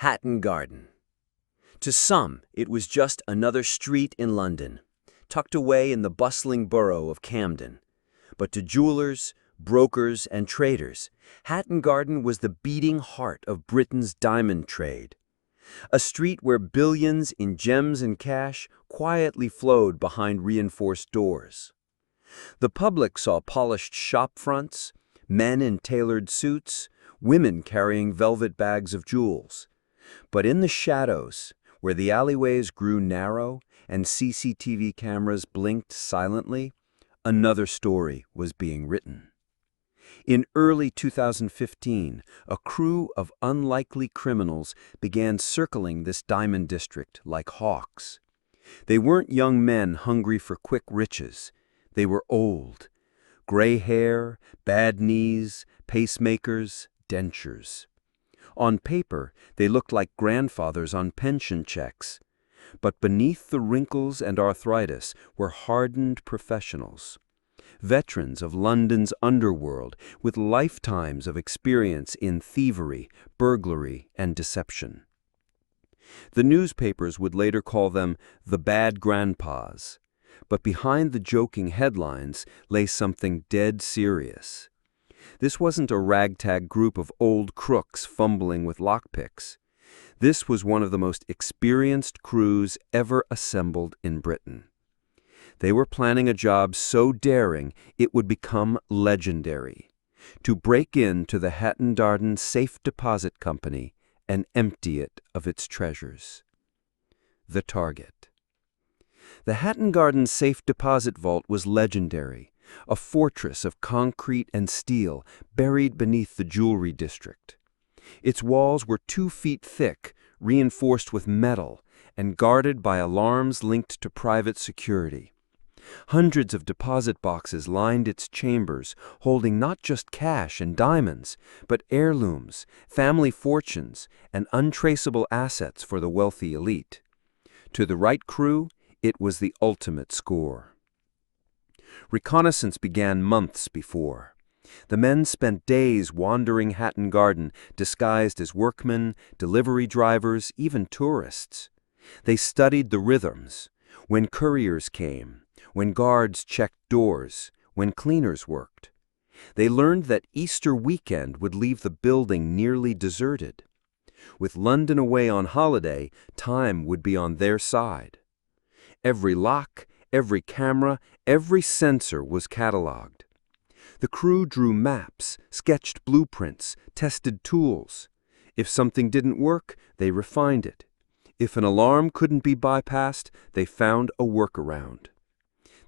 Hatton Garden. To some, it was just another street in London, tucked away in the bustling borough of Camden. But to jewelers, brokers, and traders, Hatton Garden was the beating heart of Britain's diamond trade. A street where billions in gems and cash quietly flowed behind reinforced doors. The public saw polished shop fronts, men in tailored suits, women carrying velvet bags of jewels. But in the shadows, where the alleyways grew narrow and CCTV cameras blinked silently, another story was being written. In early 2015, a crew of unlikely criminals began circling this diamond district like hawks. They weren't young men hungry for quick riches. They were old. Gray hair, bad knees, pacemakers, dentures. On paper, they looked like grandfathers on pension checks. But beneath the wrinkles and arthritis were hardened professionals. Veterans of London's underworld with lifetimes of experience in thievery, burglary, and deception. The newspapers would later call them the bad grandpas. But behind the joking headlines lay something dead serious. This wasn't a ragtag group of old crooks fumbling with lockpicks. This was one of the most experienced crews ever assembled in Britain. They were planning a job so daring it would become legendary: to break into the Hatton Garden Safe Deposit Company and empty it of its treasures. The target. The Hatton Garden Safe Deposit Vault was legendary, a fortress of concrete and steel buried beneath the jewelry district. Its walls were 2 feet thick, reinforced with metal, and guarded by alarms linked to private security. Hundreds of deposit boxes lined its chambers, holding not just cash and diamonds, but heirlooms, family fortunes, and untraceable assets for the wealthy elite. To the right crew, it was the ultimate score. Reconnaissance began months before. The men spent days wandering Hatton Garden, disguised as workmen, delivery drivers, even tourists. They studied the rhythms: when couriers came, when guards checked doors, when cleaners worked. They learned that Easter weekend would leave the building nearly deserted. With London away on holiday, time would be on their side. Every lock, every camera, every sensor was cataloged. The crew drew maps, sketched blueprints, tested tools. If something didn't work, they refined it. If an alarm couldn't be bypassed, they found a workaround.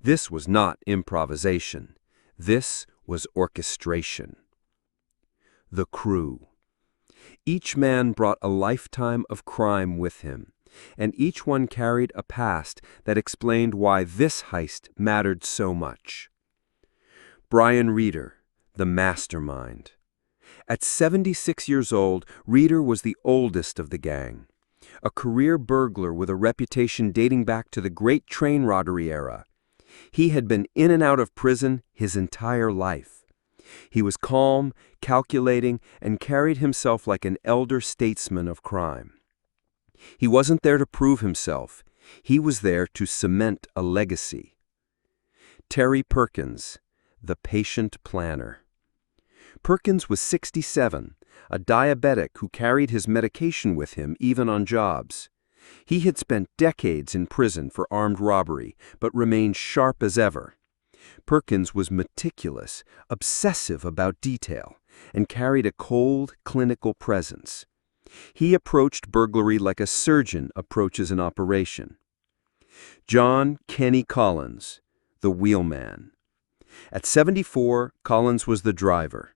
This was not improvisation. This was orchestration. The crew. Each man brought a lifetime of crime with him, and each one carried a past that explained why this heist mattered so much. Brian Reeder, the mastermind. At 76 years old, Reeder was the oldest of the gang. A career burglar with a reputation dating back to the Great Train Robbery era. He had been in and out of prison his entire life. He was calm, calculating, and carried himself like an elder statesman of crime. He wasn't there to prove himself. He was there to cement a legacy. Terry Perkins, the patient planner. Perkins was 67, a diabetic who carried his medication with him even on jobs. He had spent decades in prison for armed robbery, but remained sharp as ever. Perkins was meticulous, obsessive about detail, and carried a cold, clinical presence. He approached burglary like a surgeon approaches an operation. John Kenny Collins, the wheelman. At 74, Collins was the driver.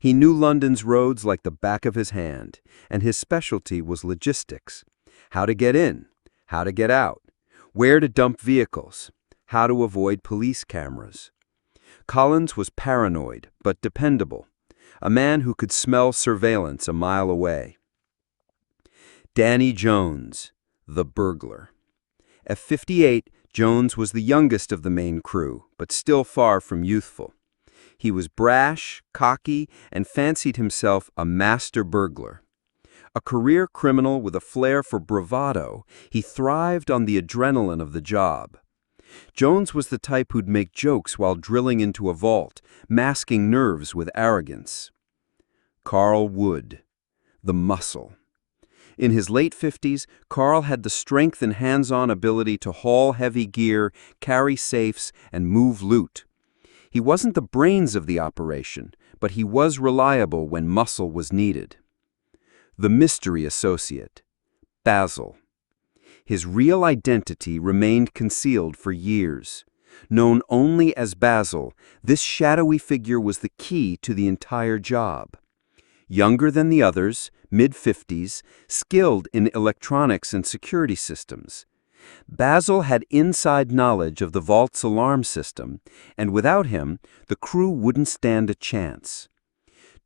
He knew London's roads like the back of his hand, and his specialty was logistics. How to get in, how to get out, where to dump vehicles, how to avoid police cameras. Collins was paranoid, but dependable, a man who could smell surveillance a mile away. Danny Jones, the burglar. At 58, Jones was the youngest of the main crew, but still far from youthful. He was brash, cocky, and fancied himself a master burglar. A career criminal with a flair for bravado, he thrived on the adrenaline of the job. Jones was the type who'd make jokes while drilling into a vault, masking nerves with arrogance. Carl Wood, the muscle. In his late 50s, Carl had the strength and hands-on ability to haul heavy gear, carry safes, and move loot. He wasn't the brains of the operation, but he was reliable when muscle was needed. The mystery associate, Basil. His real identity remained concealed for years. Known only as Basil, this shadowy figure was the key to the entire job. Younger than the others, mid-50s, skilled in electronics and security systems. Basil had inside knowledge of the vault's alarm system, and without him, the crew wouldn't stand a chance.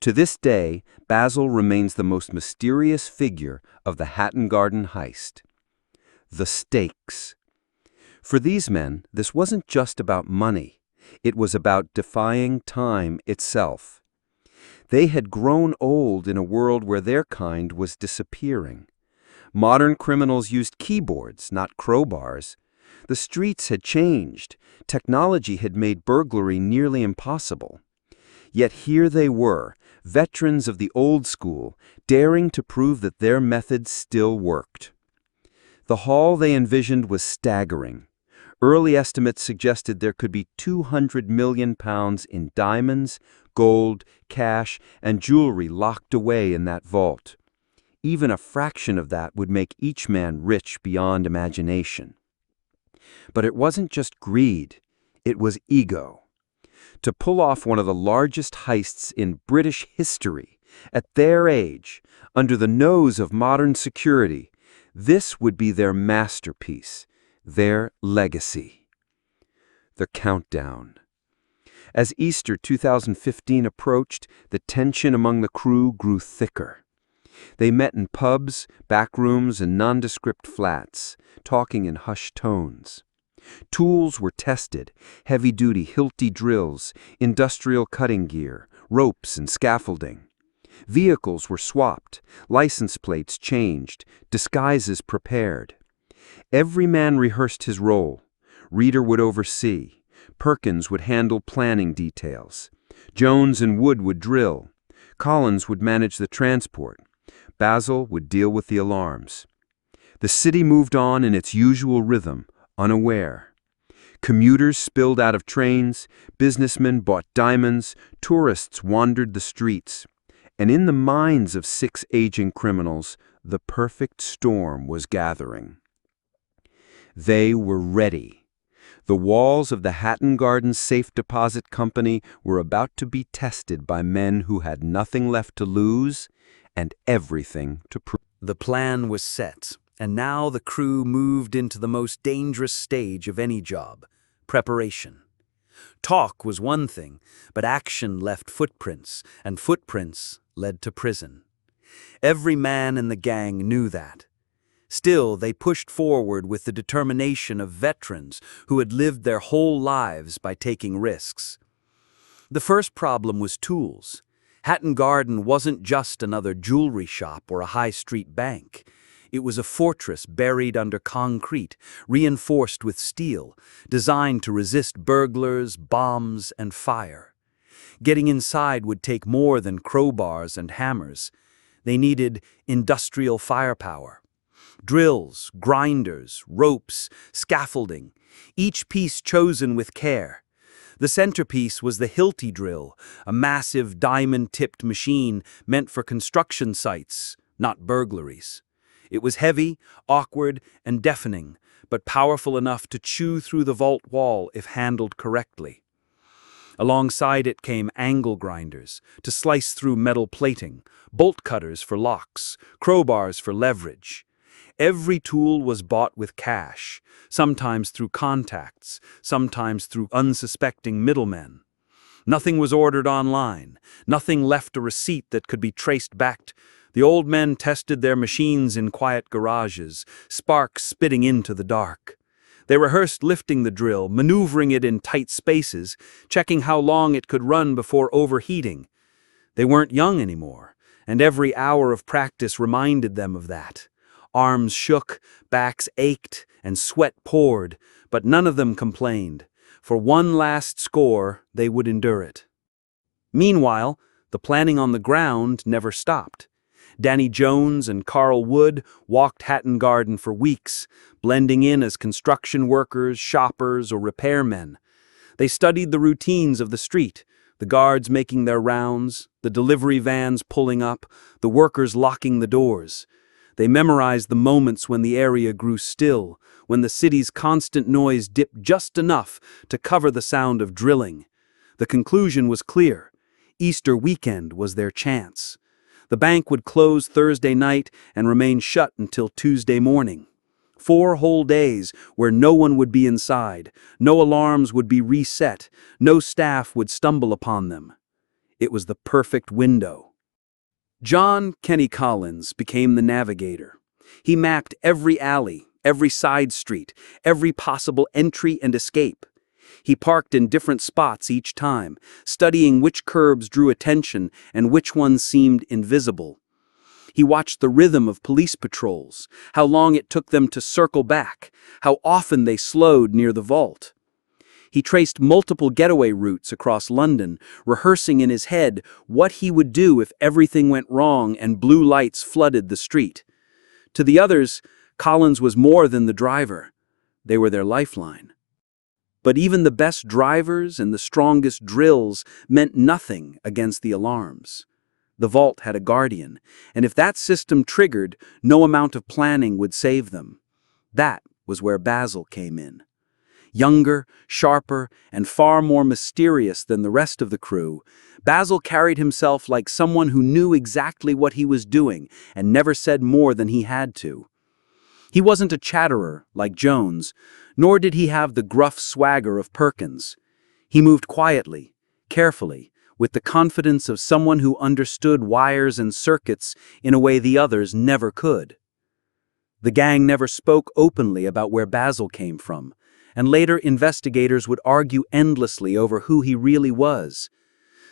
To this day, Basil remains the most mysterious figure of the Hatton Garden Heist. The stakes. For these men, this wasn't just about money. It was about defying time itself. They had grown old in a world where their kind was disappearing. Modern criminals used keyboards, not crowbars. The streets had changed. Technology had made burglary nearly impossible. Yet here they were, veterans of the old school, daring to prove that their methods still worked. The haul they envisioned was staggering. Early estimates suggested there could be £200 million in diamonds, gold, cash, and jewelry locked away in that vault. Even a fraction of that would make each man rich beyond imagination. But it wasn't just greed, it was ego. To pull off one of the largest heists in British history, at their age, under the nose of modern security, this would be their masterpiece, their legacy. The countdown. As Easter 2015 approached, the tension among the crew grew thicker. They met in pubs, back rooms, and nondescript flats, talking in hushed tones. Tools were tested, heavy-duty Hilti drills, industrial cutting gear, ropes and scaffolding. Vehicles were swapped, license plates changed, disguises prepared. Every man rehearsed his role. Reeder would oversee. Perkins would handle planning details. Jones and Wood would drill. Collins would manage the transport. Basil would deal with the alarms. The city moved on in its usual rhythm, unaware. Commuters spilled out of trains, businessmen bought diamonds, tourists wandered the streets. And in the minds of 6 aging criminals, the perfect storm was gathering. They were ready. The walls of the Hatton Garden Safe Deposit Company were about to be tested by men who had nothing left to lose and everything to prove. The plan was set, and now the crew moved into the most dangerous stage of any job, preparation. Talk was one thing, but action left footprints, and footprints led to prison. Every man in the gang knew that. Still, they pushed forward with the determination of veterans who had lived their whole lives by taking risks. The first problem was tools. Hatton Garden wasn't just another jewelry shop or a high-street bank. It was a fortress buried under concrete, reinforced with steel, designed to resist burglars, bombs, and fire. Getting inside would take more than crowbars and hammers. They needed industrial firepower. Drills, grinders, ropes, scaffolding, each piece chosen with care. The centerpiece was the Hilti drill, a massive diamond-tipped machine meant for construction sites, not burglaries. It was heavy, awkward, and deafening, but powerful enough to chew through the vault wall if handled correctly. Alongside it came angle grinders to slice through metal plating, bolt cutters for locks, crowbars for leverage. Every tool was bought with cash, sometimes through contacts, sometimes through unsuspecting middlemen. Nothing was ordered online, nothing left a receipt that could be traced back. The old men tested their machines in quiet garages, sparks spitting into the dark. They rehearsed lifting the drill, maneuvering it in tight spaces, checking how long it could run before overheating. They weren't young anymore. and every hour of practice reminded them of that. Arms shook, backs ached, and sweat poured, but none of them complained. For one last score, they would endure it. Meanwhile, the planning on the ground never stopped. Danny Jones and Carl Wood walked Hatton Garden for weeks, blending in as construction workers, shoppers, or repairmen. They studied the routines of the street, the guards making their rounds, the delivery vans pulling up, the workers locking the doors. They memorized the moments when the area grew still, when the city's constant noise dipped just enough to cover the sound of drilling. The conclusion was clear. Easter weekend was their chance. The bank would close Thursday night and remain shut until Tuesday morning. 4 whole days where no one would be inside, no alarms would be reset, no staff would stumble upon them. It was the perfect window. John Kenny Collins became the navigator. He mapped every alley, every side street, every possible entry and escape. He parked in different spots each time, studying which curbs drew attention and which ones seemed invisible. He watched the rhythm of police patrols, how long it took them to circle back, how often they slowed near the vault. He traced multiple getaway routes across London, rehearsing in his head what he would do if everything went wrong and blue lights flooded the street. To the others, Collins was more than the driver. They were their lifeline. But even the best drivers and the strongest drills meant nothing against the alarms. The vault had a guardian, and if that system triggered, no amount of planning would save them. That was where Basil came in. Younger, sharper, and far more mysterious than the rest of the crew, Basil carried himself like someone who knew exactly what he was doing and never said more than he had to. He wasn't a chatterer like Jones, nor did he have the gruff swagger of Perkins. He moved quietly, carefully, with the confidence of someone who understood wires and circuits in a way the others never could. The gang never spoke openly about where Basil came from, and later investigators would argue endlessly over who he really was.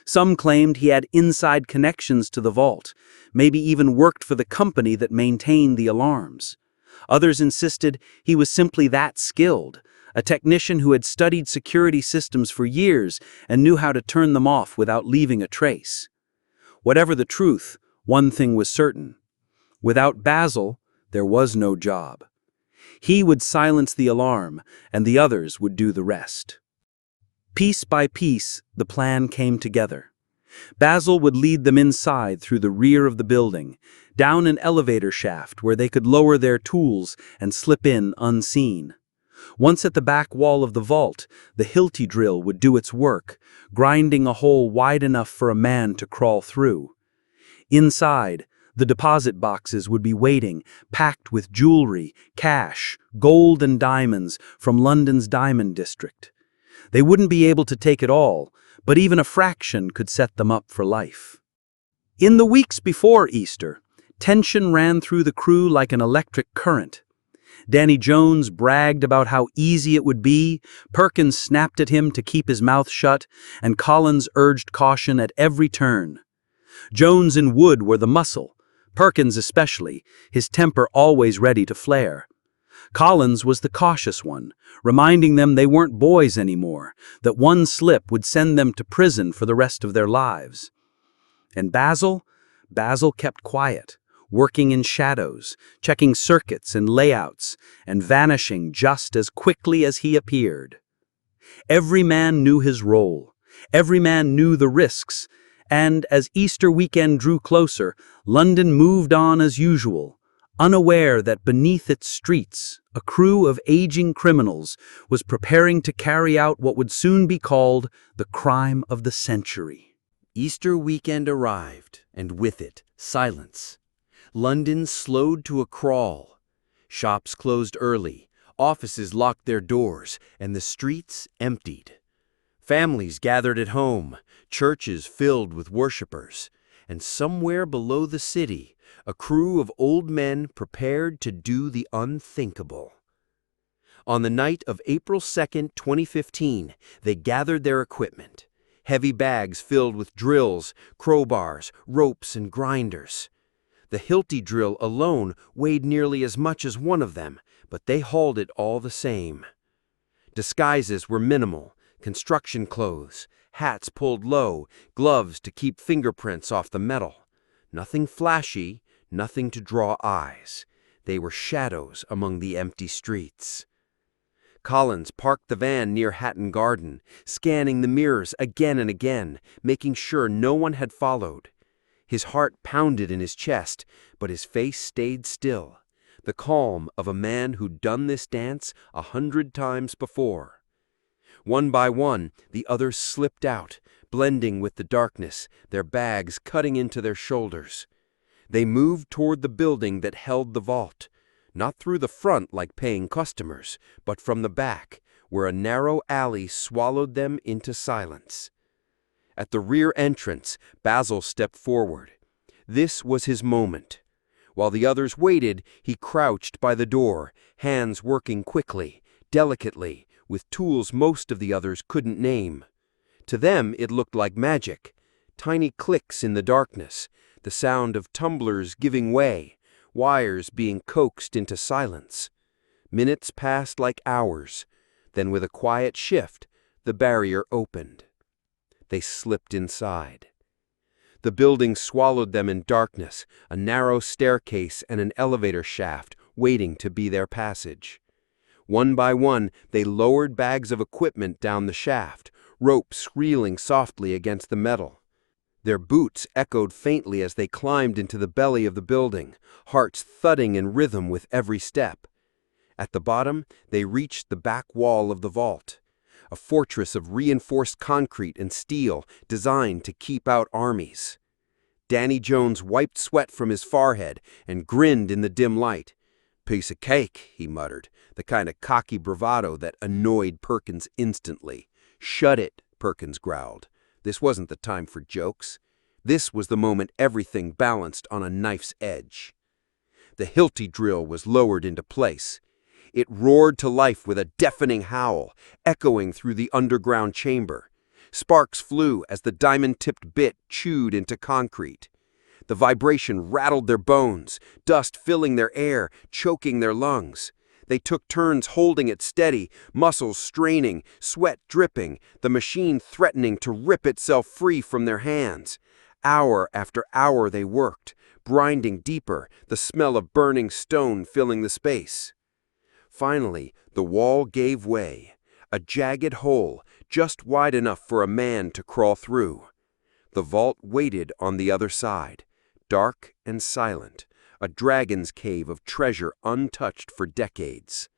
Some claimed he had inside connections to the vault, maybe even worked for the company that maintained the alarms. Others insisted he was simply that skilled, a technician who had studied security systems for years and knew how to turn them off without leaving a trace. Whatever the truth, one thing was certain. Without Basil, there was no job. He would silence the alarm, and the others would do the rest. Piece by piece, the plan came together. Basil would lead them inside through the rear of the building, down an elevator shaft where they could lower their tools and slip in unseen. Once at the back wall of the vault, the Hilti drill would do its work, grinding a hole wide enough for a man to crawl through. Inside, the deposit boxes would be waiting, packed with jewelry, cash, gold and diamonds from London's Diamond District. They wouldn't be able to take it all, but even a fraction could set them up for life. In the weeks before Easter, tension ran through the crew like an electric current. Danny Jones bragged about how easy it would be, Perkins snapped at him to keep his mouth shut, and Collins urged caution at every turn. Jones and Wood were the muscle, Perkins especially, his temper always ready to flare. Collins was the cautious one, reminding them they weren't boys anymore, that one slip would send them to prison for the rest of their lives. And Basil kept quiet, working in shadows, checking circuits and layouts, and vanishing just as quickly as he appeared. Every man knew his role. Every man knew the risks. And as Easter weekend drew closer, London moved on as usual, unaware that beneath its streets, a crew of aging criminals was preparing to carry out what would soon be called the crime of the century. Easter weekend arrived, and with it, silence. London slowed to a crawl. Shops closed early, offices locked their doors, and the streets emptied. Families gathered at home, churches filled with worshippers, and somewhere below the city, a crew of old men prepared to do the unthinkable. On the night of April 2nd, 2015, they gathered their equipment, heavy bags filled with drills, crowbars, ropes, and grinders. The Hilti drill alone weighed nearly as much as one of them, but they hauled it all the same. Disguises were minimal: construction clothes, hats pulled low, gloves to keep fingerprints off the metal. Nothing flashy, nothing to draw eyes. They were shadows among the empty streets. Collins parked the van near Hatton Garden, scanning the mirrors again and again, making sure no one had followed. His heart pounded in his chest, but his face stayed still, the calm of a man who'd done this dance 100 times before. One by one, the others slipped out, blending with the darkness, their bags cutting into their shoulders. They moved toward the building that held the vault, not through the front like paying customers, but from the back, where a narrow alley swallowed them into silence. At the rear entrance, Basil stepped forward. This was his moment. While the others waited, he crouched by the door, hands working quickly, delicately, with tools most of the others couldn't name. To them, it looked like magic. Tiny clicks in the darkness, the sound of tumblers giving way, wires being coaxed into silence. Minutes passed like hours. Then with a quiet shift, the barrier opened. They slipped inside. The building swallowed them in darkness, a narrow staircase and an elevator shaft waiting to be their passage. One by one, they lowered bags of equipment down the shaft, ropes reeling softly against the metal. Their boots echoed faintly as they climbed into the belly of the building, hearts thudding in rhythm with every step. At the bottom, they reached the back wall of the vault, a fortress of reinforced concrete and steel designed to keep out armies. Danny Jones wiped sweat from his forehead and grinned in the dim light. "Piece of cake," he muttered, the kind of cocky bravado that annoyed Perkins instantly. "Shut it," Perkins growled. This wasn't the time for jokes. This was the moment everything balanced on a knife's edge. The Hilti drill was lowered into place. It roared to life with a deafening howl, echoing through the underground chamber. Sparks flew as the diamond-tipped bit chewed into concrete. The vibration rattled their bones, dust filling their air, choking their lungs. They took turns holding it steady, muscles straining, sweat dripping, the machine threatening to rip itself free from their hands. Hour after hour they worked, grinding deeper, the smell of burning stone filling the space. Finally, the wall gave way, a jagged hole just wide enough for a man to crawl through. The vault waited on the other side, dark and silent, a dragon's cave of treasure untouched for decades.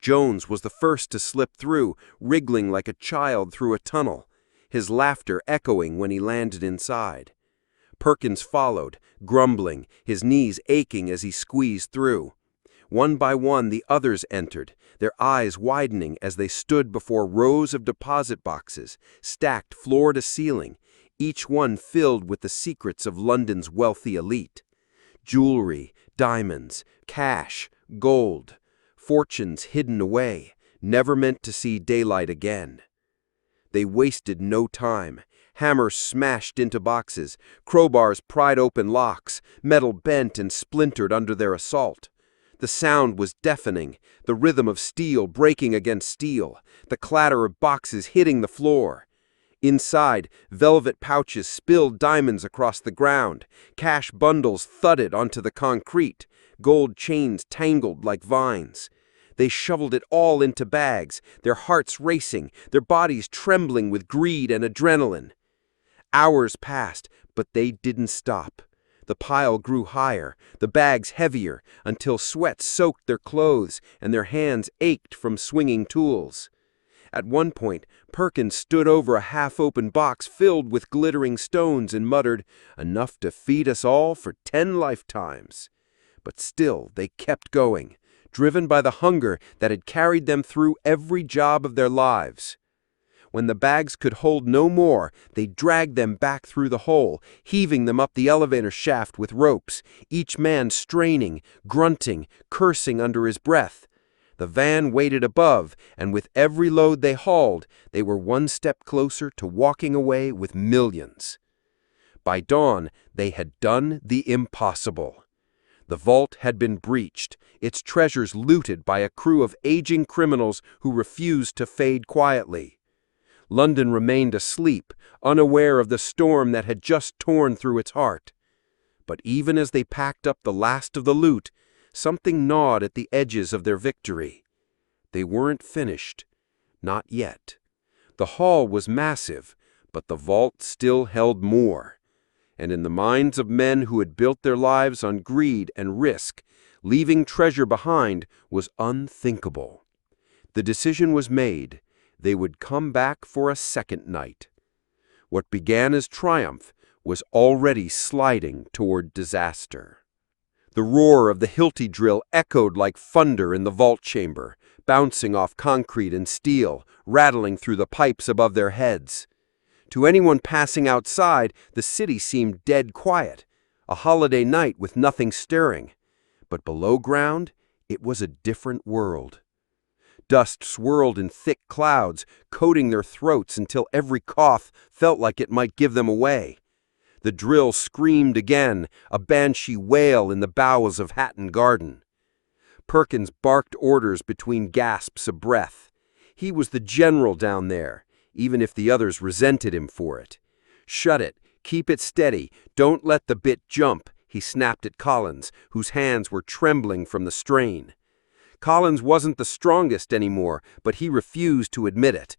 Jones was the first to slip through, wriggling like a child through a tunnel, his laughter echoing when he landed inside. Perkins followed, grumbling, his knees aching as he squeezed through. One by one, the others entered, their eyes widening as they stood before rows of deposit boxes, stacked floor to ceiling, each one filled with the secrets of London's wealthy elite. Jewelry, diamonds, cash, gold, fortunes hidden away, never meant to see daylight again. They wasted no time. Hammers smashed into boxes, crowbars pried open locks, metal bent and splintered under their assault. The sound was deafening, the rhythm of steel breaking against steel, the clatter of boxes hitting the floor. Inside, velvet pouches spilled diamonds across the ground, cash bundles thudded onto the concrete, gold chains tangled like vines. They shoveled it all into bags, their hearts racing, their bodies trembling with greed and adrenaline. Hours passed, but they didn't stop. The pile grew higher, the bags heavier, until sweat soaked their clothes and their hands ached from swinging tools. At one point, Perkins stood over a half-open box filled with glittering stones and muttered, "Enough to feed us all for 10 lifetimes." But still they kept going, driven by the hunger that had carried them through every job of their lives. When the bags could hold no more, they dragged them back through the hole, heaving them up the elevator shaft with ropes, each man straining, grunting, cursing under his breath. The van waited above, and with every load they hauled, they were one step closer to walking away with millions. By dawn, they had done the impossible. The vault had been breached, its treasures looted by a crew of aging criminals who refused to fade quietly. London remained asleep, unaware of the storm that had just torn through its heart. But even as they packed up the last of the loot, something gnawed at the edges of their victory. They weren't finished. Not yet. The haul was massive, but the vault still held more. And in the minds of men who had built their lives on greed and risk, leaving treasure behind was unthinkable. The decision was made. They would come back for a second night. What began as triumph was already sliding toward disaster. The roar of the Hilti drill echoed like thunder in the vault chamber, bouncing off concrete and steel, rattling through the pipes above their heads. To anyone passing outside, the city seemed dead quiet, a holiday night with nothing stirring. But below ground, it was a different world. Dust swirled in thick clouds, coating their throats until every cough felt like it might give them away. The drill screamed again, a banshee wail in the bowels of Hatton Garden. Perkins barked orders between gasps of breath. He was the general down there, even if the others resented him for it. "Shut it, keep it steady, don't let the bit jump," he snapped at Collins, whose hands were trembling from the strain. Collins wasn't the strongest anymore, but he refused to admit it.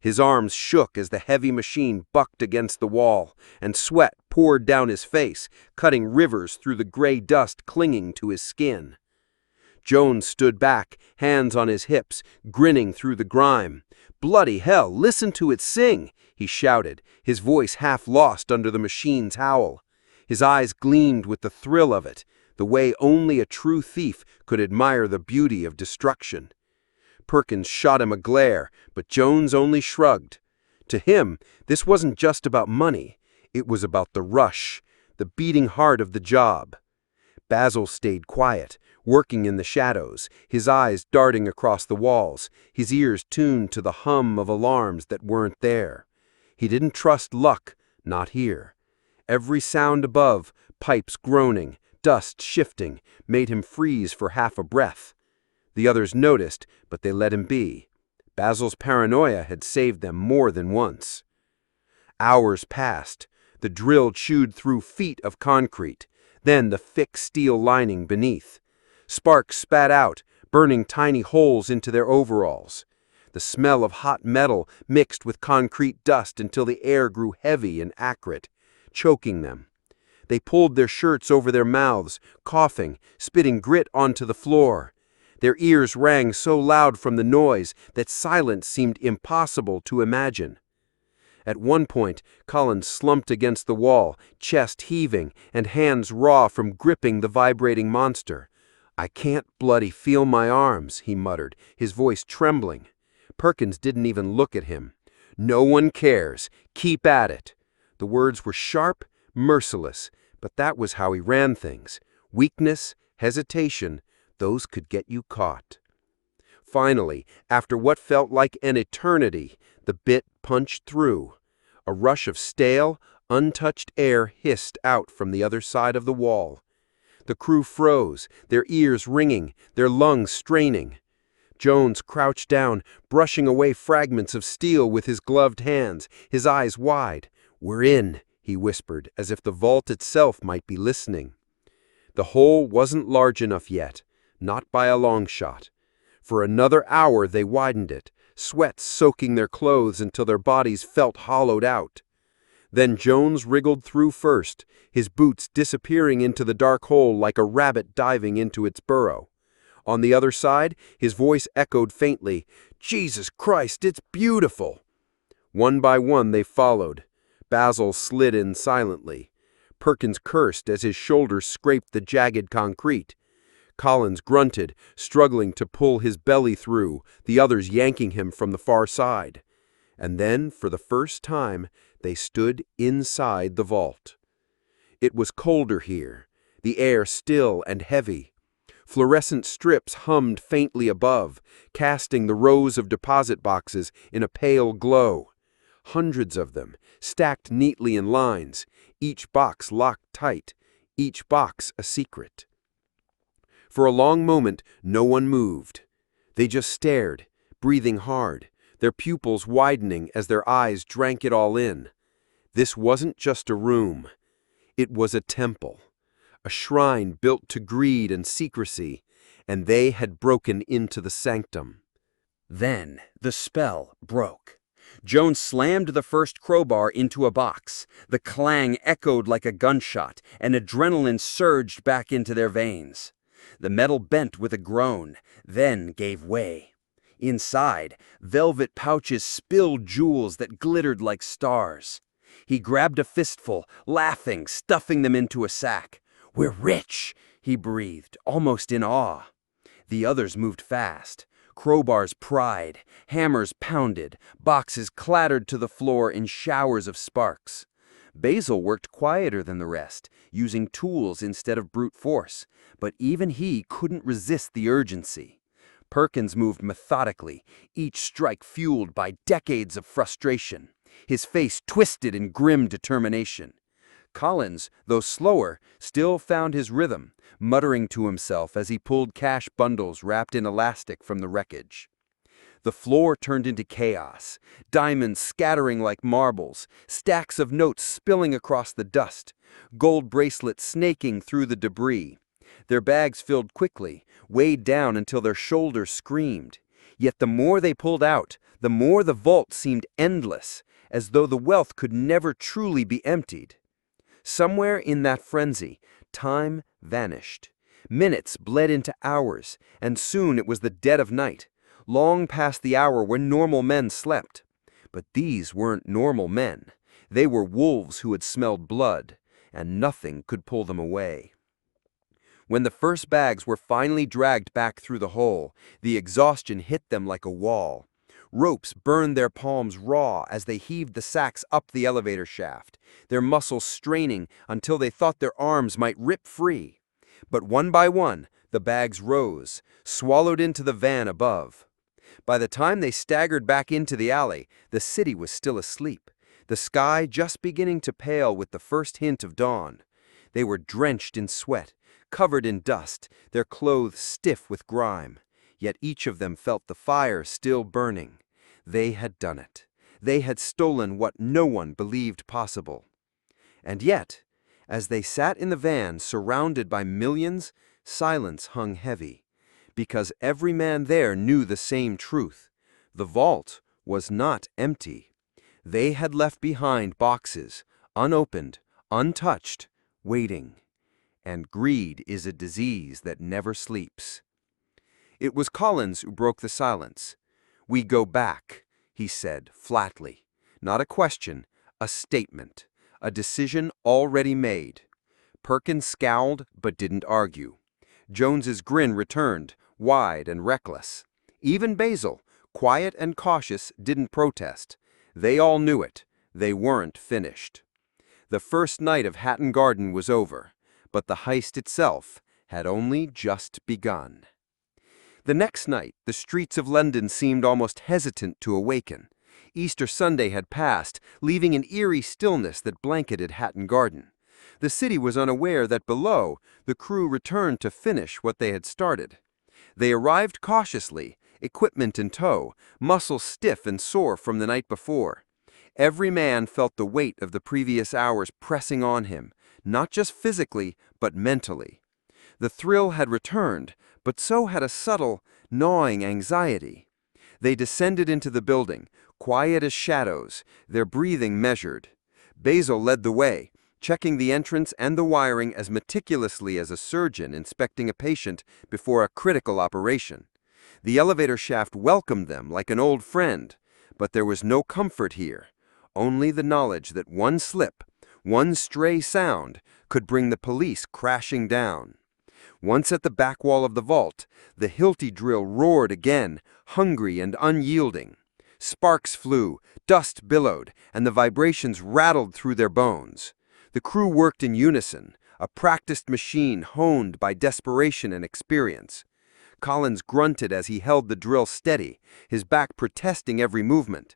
His arms shook as the heavy machine bucked against the wall, and sweat poured down his face, cutting rivers through the gray dust clinging to his skin. Jones stood back, hands on his hips, grinning through the grime. "Bloody hell, listen to it sing!" he shouted, his voice half lost under the machine's howl. His eyes gleamed with the thrill of it, the way only a true thief could admire the beauty of destruction. Perkins shot him a glare, but Jones only shrugged. To him, this wasn't just about money. It was about the rush, the beating heart of the job. Basil stayed quiet, working in the shadows, his eyes darting across the walls, his ears tuned to the hum of alarms that weren't there. He didn't trust luck, not here. Every sound above, pipes groaning, dust shifting, made him freeze for half a breath. The others noticed, but they let him be. Basil's paranoia had saved them more than once. Hours passed. The drill chewed through feet of concrete, then the thick steel lining beneath. Sparks spat out, burning tiny holes into their overalls. The smell of hot metal mixed with concrete dust until the air grew heavy and acrid, choking them. They pulled their shirts over their mouths, coughing, spitting grit onto the floor. Their ears rang so loud from the noise that silence seemed impossible to imagine. At one point, Collins slumped against the wall, chest heaving and hands raw from gripping the vibrating monster. "I can't bloody feel my arms," he muttered, his voice trembling. Perkins didn't even look at him. "No one cares. Keep at it." The words were sharp, merciless, but that was how he ran things. Weakness, hesitation, those could get you caught. Finally, after what felt like an eternity, the bit punched through. A rush of stale, untouched air hissed out from the other side of the wall. The crew froze, their ears ringing, their lungs straining. Jones crouched down, brushing away fragments of steel with his gloved hands, his eyes wide. "We're in," he whispered, as if the vault itself might be listening. The hole wasn't large enough yet, not by a long shot. For another hour they widened it, sweat soaking their clothes until their bodies felt hollowed out. Then Jones wriggled through first, his boots disappearing into the dark hole like a rabbit diving into its burrow. On the other side, his voice echoed faintly, "Jesus Christ, it's beautiful!" One by one they followed. Basil slid in silently. Perkins cursed as his shoulders scraped the jagged concrete. Collins grunted, struggling to pull his belly through, the others yanking him from the far side. And then, for the first time, they stood inside the vault. It was colder here, the air still and heavy. Fluorescent strips hummed faintly above, casting the rows of deposit boxes in a pale glow. Hundreds of them, stacked neatly in lines, each box locked tight, each box a secret. For a long moment, no one moved. They just stared, breathing hard, their pupils widening as their eyes drank it all in. This wasn't just a room. It was a temple, a shrine built to greed and secrecy, and they had broken into the sanctum. Then the spell broke. Jones slammed the first crowbar into a box. The clang echoed like a gunshot, and adrenaline surged back into their veins. The metal bent with a groan, then gave way. Inside, velvet pouches spilled jewels that glittered like stars. He grabbed a fistful, laughing, stuffing them into a sack. "We're rich," he breathed, almost in awe. The others moved fast. Crowbars pried, hammers pounded, boxes clattered to the floor in showers of sparks. Basil worked quieter than the rest, using tools instead of brute force, but even he couldn't resist the urgency. Perkins moved methodically, each strike fueled by decades of frustration, his face twisted in grim determination. Collins, though slower, still found his rhythm, muttering to himself as he pulled cash bundles wrapped in elastic from the wreckage. The floor turned into chaos, diamonds scattering like marbles, stacks of notes spilling across the dust, gold bracelets snaking through the debris. Their bags filled quickly, weighed down until their shoulders screamed. Yet the more they pulled out, the more the vault seemed endless, as though the wealth could never truly be emptied. Somewhere in that frenzy, time vanished. Minutes bled into hours, and soon it was the dead of night, long past the hour when normal men slept. But these weren't normal men. They were wolves who had smelled blood, and nothing could pull them away. When the first bags were finally dragged back through the hole, the exhaustion hit them like a wall. Ropes burned their palms raw as they heaved the sacks up the elevator shaft, their muscles straining until they thought their arms might rip free. But one by one, the bags rose, swallowed into the van above. By the time they staggered back into the alley, the city was still asleep, the sky just beginning to pale with the first hint of dawn. They were drenched in sweat, covered in dust, their clothes stiff with grime. Yet each of them felt the fire still burning. They had done it. They had stolen what no one believed possible. And yet, as they sat in the van surrounded by millions, silence hung heavy. Because every man there knew the same truth. The vault was not empty. They had left behind boxes, unopened, untouched, waiting. And greed is a disease that never sleeps. It was Collins who broke the silence. "We go back," he said flatly. Not a question, a statement, a decision already made. Perkins scowled but didn't argue. Jones's grin returned, wide and reckless. Even Basil, quiet and cautious, didn't protest. They all knew it. They weren't finished. The first night of Hatton Garden was over, but the heist itself had only just begun. The next night, the streets of London seemed almost hesitant to awaken. Easter Sunday had passed, leaving an eerie stillness that blanketed Hatton Garden. The city was unaware that below, the crew returned to finish what they had started. They arrived cautiously, equipment in tow, muscles stiff and sore from the night before. Every man felt the weight of the previous hours pressing on him, not just physically, but mentally. The thrill had returned, but so had a subtle, gnawing anxiety. They descended into the building, quiet as shadows, their breathing measured. Basil led the way, checking the entrance and the wiring as meticulously as a surgeon inspecting a patient before a critical operation. The elevator shaft welcomed them like an old friend, but there was no comfort here, only the knowledge that one slip, one stray sound, could bring the police crashing down. Once at the back wall of the vault, the Hilti drill roared again, hungry and unyielding. Sparks flew, dust billowed, and the vibrations rattled through their bones. The crew worked in unison, a practiced machine honed by desperation and experience. Collins grunted as he held the drill steady, his back protesting every movement.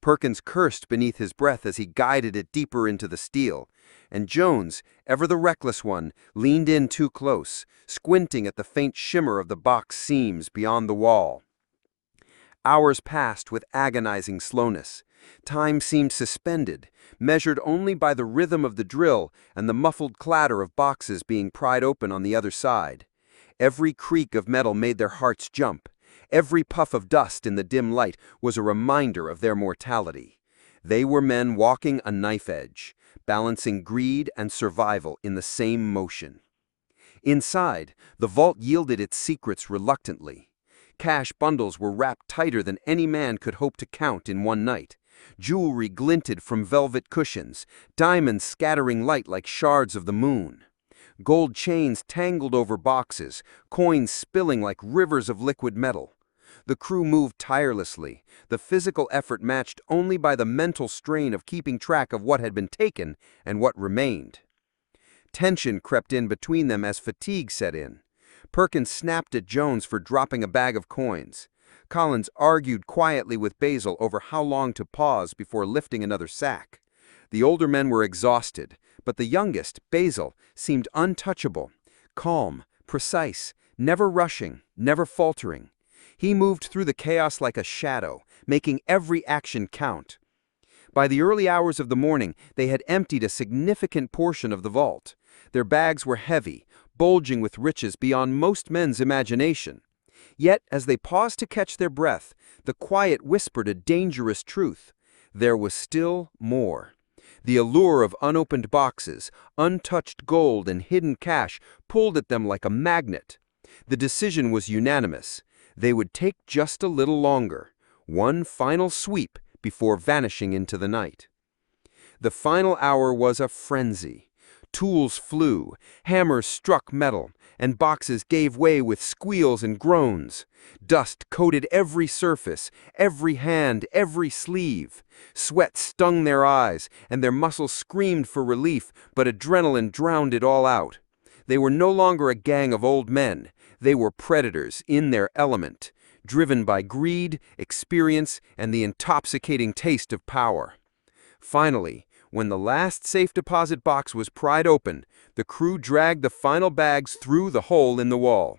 Perkins cursed beneath his breath as he guided it deeper into the steel, and Jones, ever the reckless one, leaned in too close, squinting at the faint shimmer of the box seams beyond the wall. Hours passed with agonizing slowness. Time seemed suspended, measured only by the rhythm of the drill and the muffled clatter of boxes being pried open on the other side. Every creak of metal made their hearts jump. Every puff of dust in the dim light was a reminder of their mortality. They were men walking a knife edge, balancing greed and survival in the same motion. Inside, the vault yielded its secrets reluctantly. Cash bundles were wrapped tighter than any man could hope to count in one night. Jewelry glinted from velvet cushions, diamonds scattering light like shards of the moon. Gold chains tangled over boxes, coins spilling like rivers of liquid metal. The crew moved tirelessly, the physical effort matched only by the mental strain of keeping track of what had been taken and what remained. Tension crept in between them as fatigue set in. Perkins snapped at Jones for dropping a bag of coins. Collins argued quietly with Basil over how long to pause before lifting another sack. The older men were exhausted, but the youngest, Basil, seemed untouchable, calm, precise, never rushing, never faltering. He moved through the chaos like a shadow, making every action count. By the early hours of the morning, they had emptied a significant portion of the vault. Their bags were heavy, bulging with riches beyond most men's imagination. Yet, as they paused to catch their breath, the quiet whispered a dangerous truth. There was still more. The allure of unopened boxes, untouched gold, and hidden cash pulled at them like a magnet. The decision was unanimous. They would take just a little longer, one final sweep before vanishing into the night. The final hour was a frenzy. Tools flew, hammers struck metal, and boxes gave way with squeals and groans. Dust coated every surface, every hand, every sleeve. Sweat stung their eyes, and their muscles screamed for relief, but adrenaline drowned it all out. They were no longer a gang of old men. They were predators in their element, driven by greed, experience, and the intoxicating taste of power. Finally, when the last safe deposit box was pried open, the crew dragged the final bags through the hole in the wall.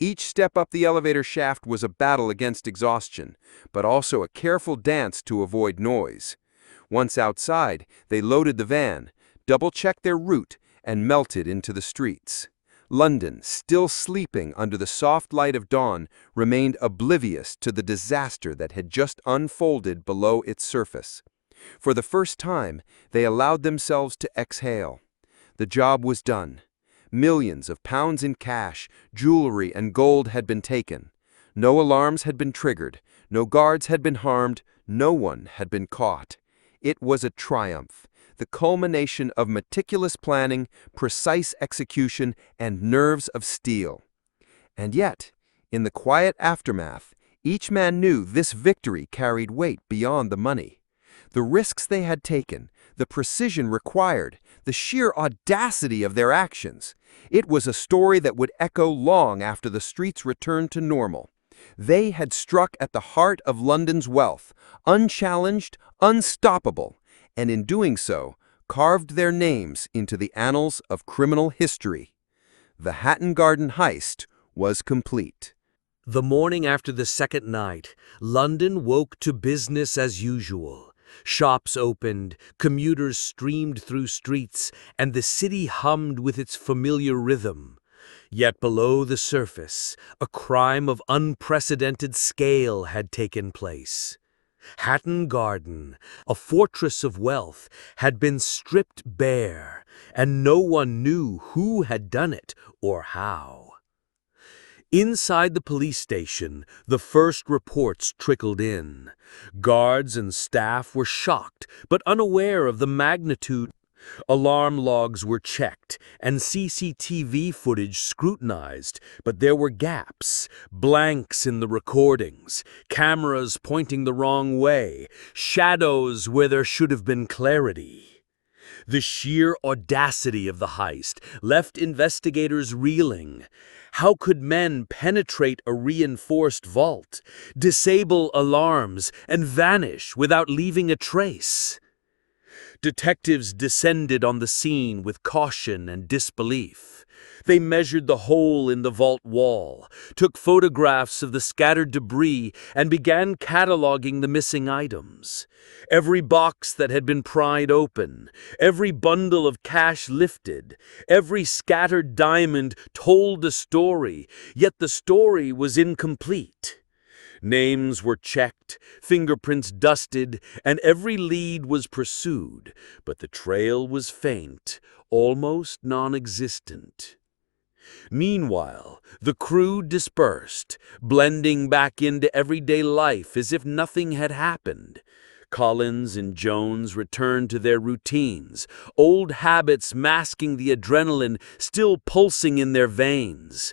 Each step up the elevator shaft was a battle against exhaustion, but also a careful dance to avoid noise. Once outside, they loaded the van, double-checked their route, and melted into the streets. London, still sleeping under the soft light of dawn, remained oblivious to the disaster that had just unfolded below its surface. For the first time, they allowed themselves to exhale. The job was done. Millions of pounds in cash, jewelry, and gold had been taken. No alarms had been triggered, no guards had been harmed, no one had been caught. It was a triumph, the culmination of meticulous planning, precise execution, and nerves of steel. And yet, in the quiet aftermath, each man knew this victory carried weight beyond the money. The risks they had taken, the precision required, the sheer audacity of their actions. It was a story that would echo long after the streets returned to normal. They had struck at the heart of London's wealth, unchallenged, unstoppable, and in doing so, carved their names into the annals of criminal history. The Hatton Garden Heist was complete. The morning after the second night, London woke to business as usual. Shops opened, commuters streamed through streets, and the city hummed with its familiar rhythm. Yet below the surface, a crime of unprecedented scale had taken place. Hatton Garden, a fortress of wealth, had been stripped bare, and no one knew who had done it or how. Inside the police station, the first reports trickled in. Guards and staff were shocked, but unaware of the magnitude. Alarm logs were checked and CCTV footage scrutinized, but there were gaps, blanks in the recordings, cameras pointing the wrong way, shadows where there should have been clarity. The sheer audacity of the heist left investigators reeling. How could men penetrate a reinforced vault, disable alarms, and vanish without leaving a trace? Detectives descended on the scene with caution and disbelief. They measured the hole in the vault wall, took photographs of the scattered debris, and began cataloging the missing items. Every box that had been pried open, every bundle of cash lifted, every scattered diamond told a story, yet the story was incomplete. Names were checked, fingerprints dusted, and every lead was pursued, but the trail was faint, almost non-existent. Meanwhile, the crew dispersed, blending back into everyday life as if nothing had happened. Collins and Jones returned to their routines, old habits masking the adrenaline still pulsing in their veins.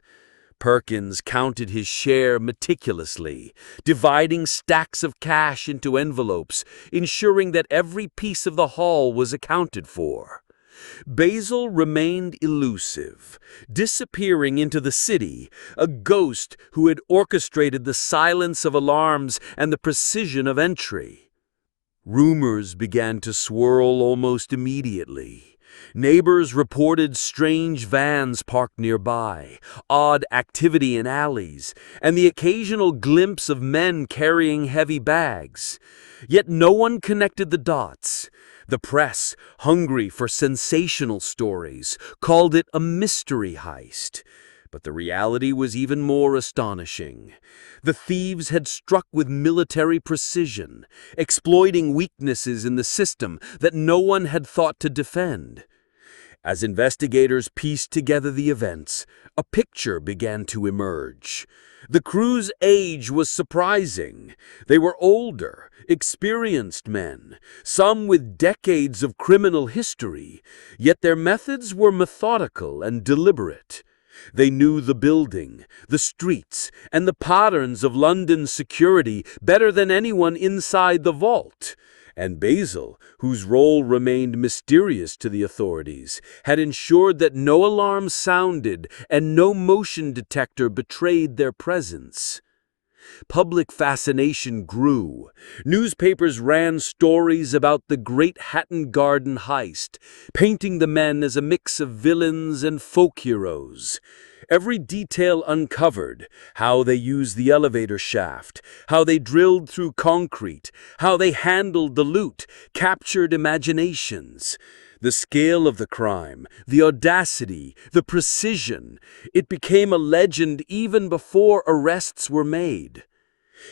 Perkins counted his share meticulously, dividing stacks of cash into envelopes, ensuring that every piece of the haul was accounted for. Basil remained elusive, disappearing into the city, a ghost who had orchestrated the silence of alarms and the precision of entry. Rumors began to swirl almost immediately. Neighbors reported strange vans parked nearby, odd activity in alleys, and the occasional glimpse of men carrying heavy bags. Yet no one connected the dots. The press, hungry for sensational stories, called it a mystery heist. But the reality was even more astonishing. The thieves had struck with military precision, exploiting weaknesses in the system that no one had thought to defend. As investigators pieced together the events, a picture began to emerge. The crew's age was surprising. They were older, experienced men, some with decades of criminal history, yet their methods were methodical and deliberate. They knew the building, the streets, and the patterns of London's security better than anyone inside the vault. And Basil, whose role remained mysterious to the authorities, had ensured that no alarm sounded and no motion detector betrayed their presence. Public fascination grew. Newspapers ran stories about the great Hatton Garden Heist, painting the men as a mix of villains and folk heroes. Every detail uncovered: how they used the elevator shaft, how they drilled through concrete, how they handled the loot, captured imaginations. The scale of the crime, the audacity, the precision, it became a legend even before arrests were made.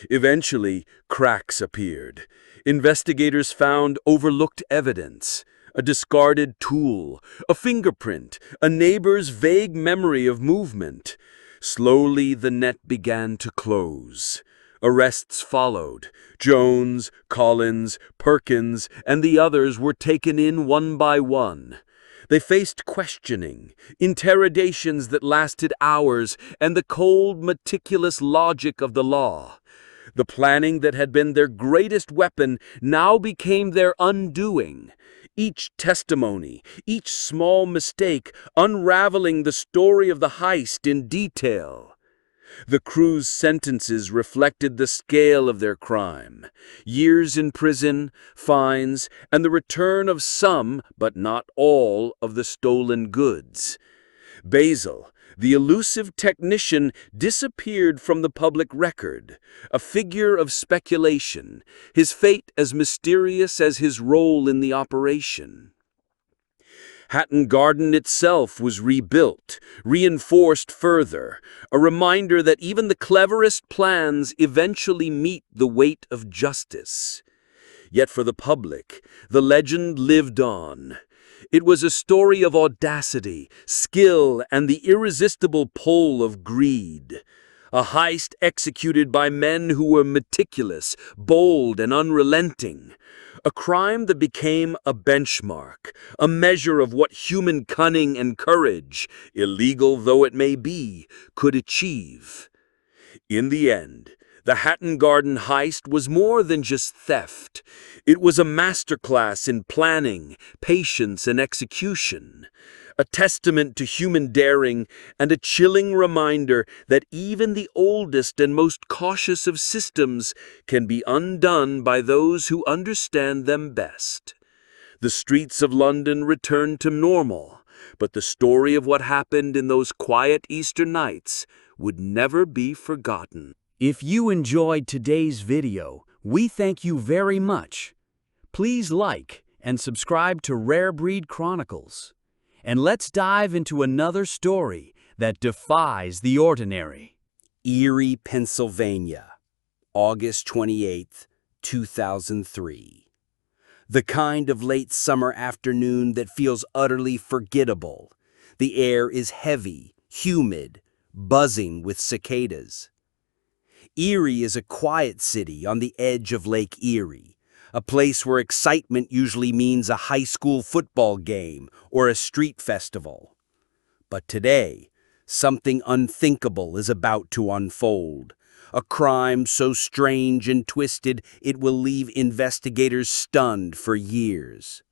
Eventually, cracks appeared. Investigators found overlooked evidence: a discarded tool, a fingerprint, a neighbor's vague memory of movement. Slowly, the net began to close. Arrests followed. Jones, Collins, Perkins, and the others were taken in one by one. They faced questioning, interrogations that lasted hours, and the cold, meticulous logic of the law. The planning that had been their greatest weapon now became their undoing. Each testimony, each small mistake, unraveling the story of the heist in detail. The crew's sentences reflected the scale of their crime: years in prison, fines, and the return of some, but not all, of the stolen goods. Basil, the elusive technician, disappeared from the public record, a figure of speculation, his fate as mysterious as his role in the operation. Hatton Garden itself was rebuilt, reinforced further, a reminder that even the cleverest plans eventually meet the weight of justice. Yet for the public, the legend lived on. It was a story of audacity, skill, and the irresistible pull of greed. A heist executed by men who were meticulous, bold, and unrelenting. A crime that became a benchmark, a measure of what human cunning and courage, illegal though it may be, could achieve. In the end, The Hatton Garden Heist was more than just theft. It was a masterclass in planning, patience, and execution. A testament to human daring and a chilling reminder that even the oldest and most cautious of systems can be undone by those who understand them best. The streets of London returned to normal, but the story of what happened in those quiet Easter nights would never be forgotten. If you enjoyed today's video, we thank you very much. Please like and subscribe to Rare Breed Chronicles. And let's dive into another story that defies the ordinary. Erie, Pennsylvania, August 28, 2003. The kind of late summer afternoon that feels utterly forgettable. The air is heavy, humid, buzzing with cicadas. Erie is a quiet city on the edge of Lake Erie, a place where excitement usually means a high school football game or a street festival. But today, something unthinkable is about to unfold. A crime so strange and twisted it will leave investigators stunned for years.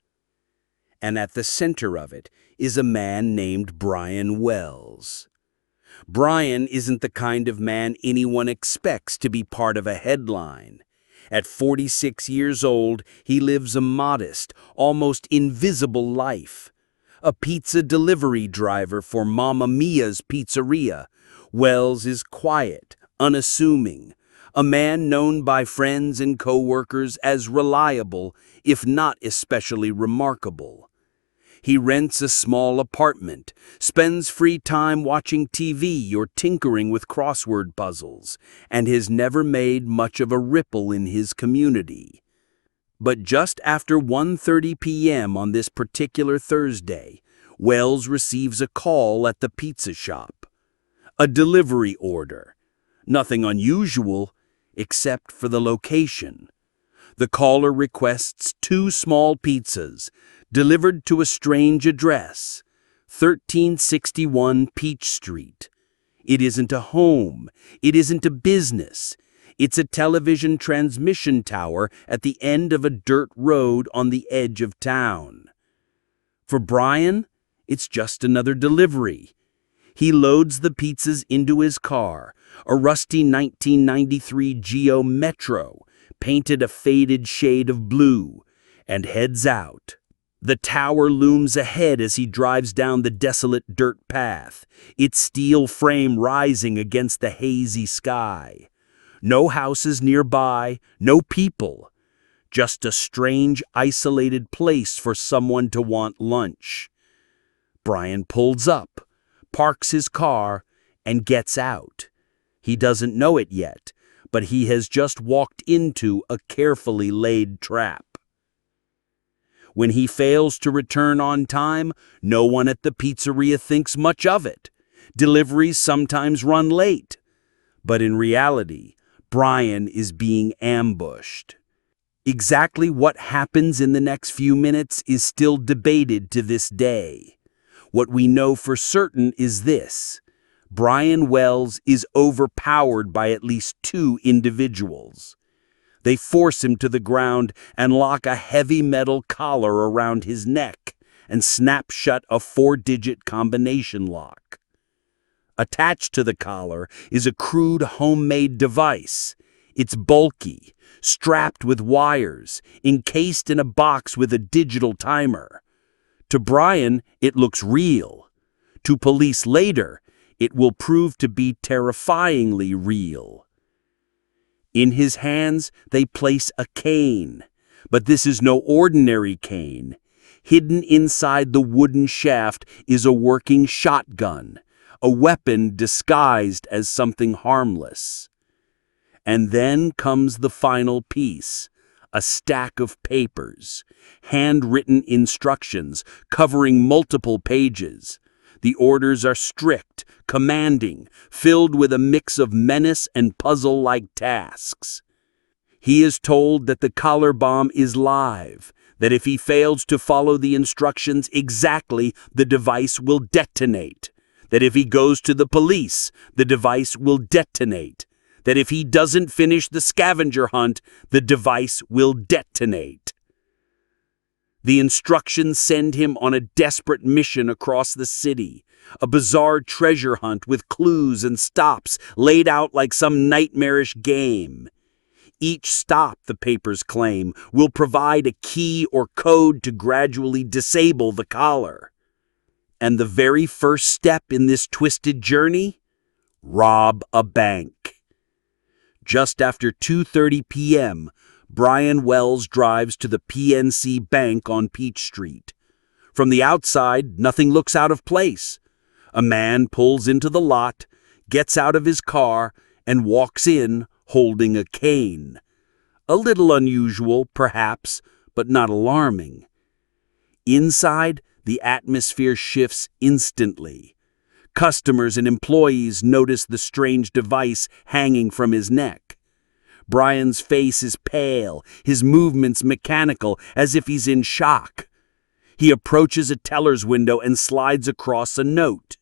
And at the center of it is a man named Brian Wells. Brian isn't the kind of man anyone expects to be part of a headline. At 46 years old, he lives a modest, almost invisible life. A pizza delivery driver for Mamma Mia's Pizzeria, Wells is quiet, unassuming, a man known by friends and co-workers as reliable, if not especially remarkable. He rents a small apartment, spends free time watching TV or tinkering with crossword puzzles, and has never made much of a ripple in his community. But just after 1:30 p.m. on this particular Thursday, Wells receives a call at the pizza shop. A delivery order. Nothing unusual, except for the location. The caller requests 2 small pizzas, delivered to a strange address, 1361 Peach Street. It isn't a home. It isn't a business. It's a television transmission tower at the end of a dirt road on the edge of town. For Brian, it's just another delivery. He loads the pizzas into his car, a rusty 1993 Geo Metro, painted a faded shade of blue, and heads out. The tower looms ahead as he drives down the desolate dirt path, its steel frame rising against the hazy sky. No houses nearby, no people. Just a strange, isolated place for someone to want lunch. Brian pulls up, parks his car, and gets out. He doesn't know it yet, but he has just walked into a carefully laid trap. When he fails to return on time, no one at the pizzeria thinks much of it. Deliveries sometimes run late. But in reality, Brian is being ambushed. Exactly what happens in the next few minutes is still debated to this day. What we know for certain is this: Brian Wells is overpowered by at least 2 individuals. They force him to the ground and lock a heavy metal collar around his neck and snap shut a 4-digit combination lock. Attached to the collar is a crude homemade device. It's bulky, strapped with wires, encased in a box with a digital timer. To Brian, it looks real. To police later, it will prove to be terrifyingly real. In his hands, they place a cane. But this is no ordinary cane. Hidden inside the wooden shaft is a working shotgun, a weapon disguised as something harmless. And then comes the final piece, a stack of papers, handwritten instructions covering multiple pages. The orders are strict, commanding, filled with a mix of menace and puzzle-like tasks. He is told that the collar bomb is live, that if he fails to follow the instructions exactly, the device will detonate, that if he goes to the police, the device will detonate, that if he doesn't finish the scavenger hunt, the device will detonate. The instructions send him on a desperate mission across the city, a bizarre treasure hunt with clues and stops laid out like some nightmarish game. Each stop, the papers claim, will provide a key or code to gradually disable the collar. And the very first step in this twisted journey? Rob a bank. Just after 2:30 p.m., Brian Wells drives to the PNC Bank on Peach Street. From the outside, nothing looks out of place. A man pulls into the lot, gets out of his car, and walks in holding a cane. A little unusual, perhaps, but not alarming. Inside, the atmosphere shifts instantly. Customers and employees notice the strange device hanging from his neck. Brian's face is pale, his movements mechanical, as if he's in shock. He approaches a teller's window and slides across a note.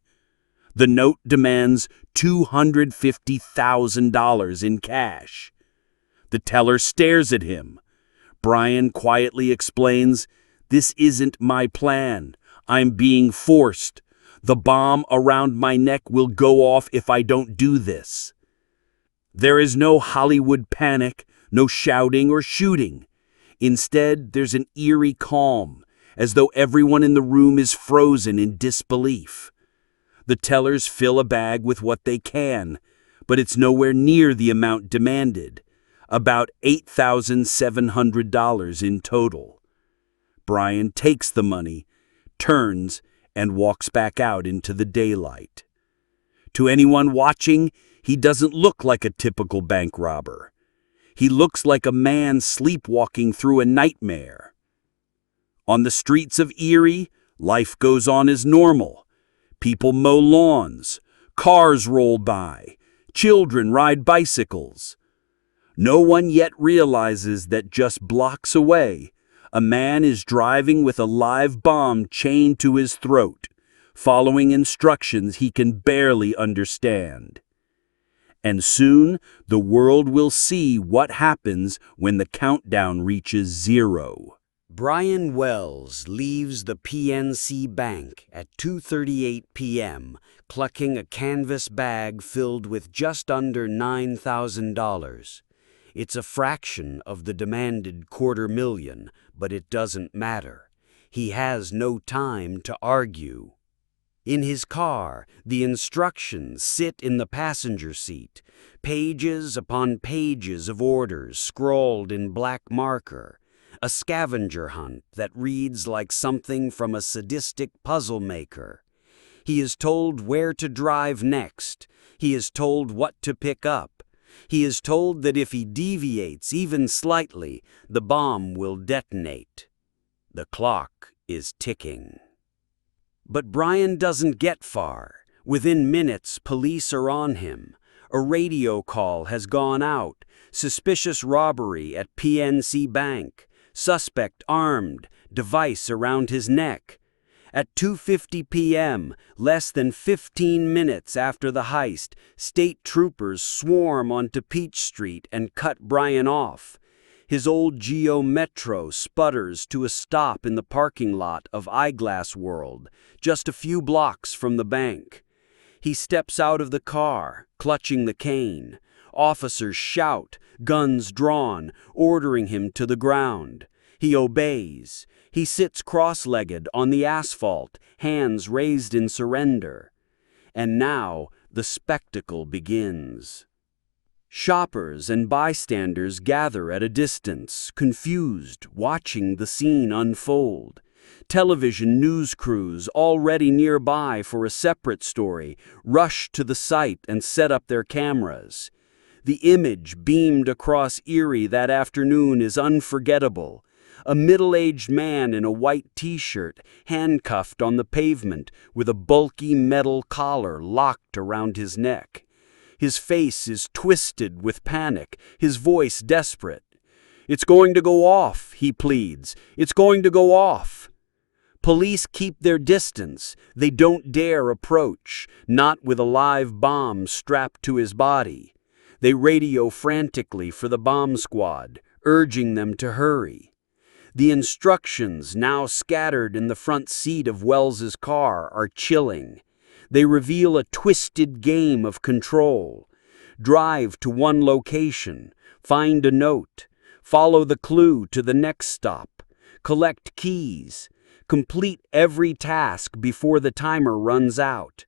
The note demands $250,000 in cash. The teller stares at him. Brian quietly explains, "This isn't my plan. I'm being forced. The bomb around my neck will go off if I don't do this." There is no Hollywood panic, no shouting or shooting. Instead, there's an eerie calm, as though everyone in the room is frozen in disbelief. The tellers fill a bag with what they can, but it's nowhere near the amount demanded, about $8,700 in total. Brian takes the money, turns, and walks back out into the daylight. To anyone watching, he doesn't look like a typical bank robber. He looks like a man sleepwalking through a nightmare. On the streets of Erie, life goes on as normal. People mow lawns, cars roll by, children ride bicycles. No one yet realizes that just blocks away, a man is driving with a live bomb chained to his throat, following instructions he can barely understand. And soon, the world will see what happens when the countdown reaches 0. Brian Wells leaves the PNC Bank at 2:38 p.m., clucking a canvas bag filled with just under $9,000. It's a fraction of the demanded $250,000, but it doesn't matter. He has no time to argue. In his car, the instructions sit in the passenger seat, pages upon pages of orders scrawled in black marker, a scavenger hunt that reads like something from a sadistic puzzle maker. He is told where to drive next. He is told what to pick up. He is told that if he deviates even slightly, the bomb will detonate. The clock is ticking. But Brian doesn't get far. Within minutes, police are on him. A radio call has gone out. Suspicious robbery at PNC Bank. Suspect armed, device around his neck. At 2:50 p.m., less than 15 minutes after the heist, state troopers swarm onto Peach Street and cut Brian off. His old Geo Metro sputters to a stop in the parking lot of Eyeglass World, just a few blocks from the bank. He steps out of the car, clutching the cane. Officers shout, guns drawn, ordering him to the ground. He obeys. He sits cross-legged on the asphalt, hands raised in surrender. And now the spectacle begins. Shoppers and bystanders gather at a distance, confused, watching the scene unfold. Television news crews, already nearby for a separate story, rush to the site and set up their cameras. The image beamed across Erie that afternoon is unforgettable. A middle-aged man in a white t-shirt, handcuffed on the pavement, with a bulky metal collar locked around his neck. His face is twisted with panic, his voice desperate. "It's going to go off," he pleads. "It's going to go off." Police keep their distance. They don't dare approach, not with a live bomb strapped to his body. They radio frantically for the bomb squad, urging them to hurry. The instructions, now scattered in the front seat of Wells's car, are chilling. They reveal a twisted game of control. Drive to one location, find a note, follow the clue to the next stop, collect keys, complete every task before the timer runs out.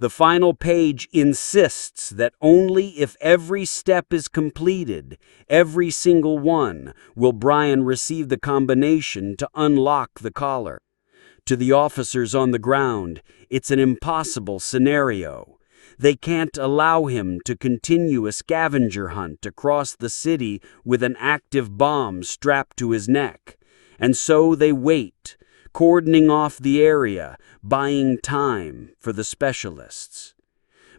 The final page insists that only if every step is completed, every single one, will Brian receive the combination to unlock the collar. To the officers on the ground, it's an impossible scenario. They can't allow him to continue a scavenger hunt across the city with an active bomb strapped to his neck. And so they wait, cordoning off the area, buying time for the specialists.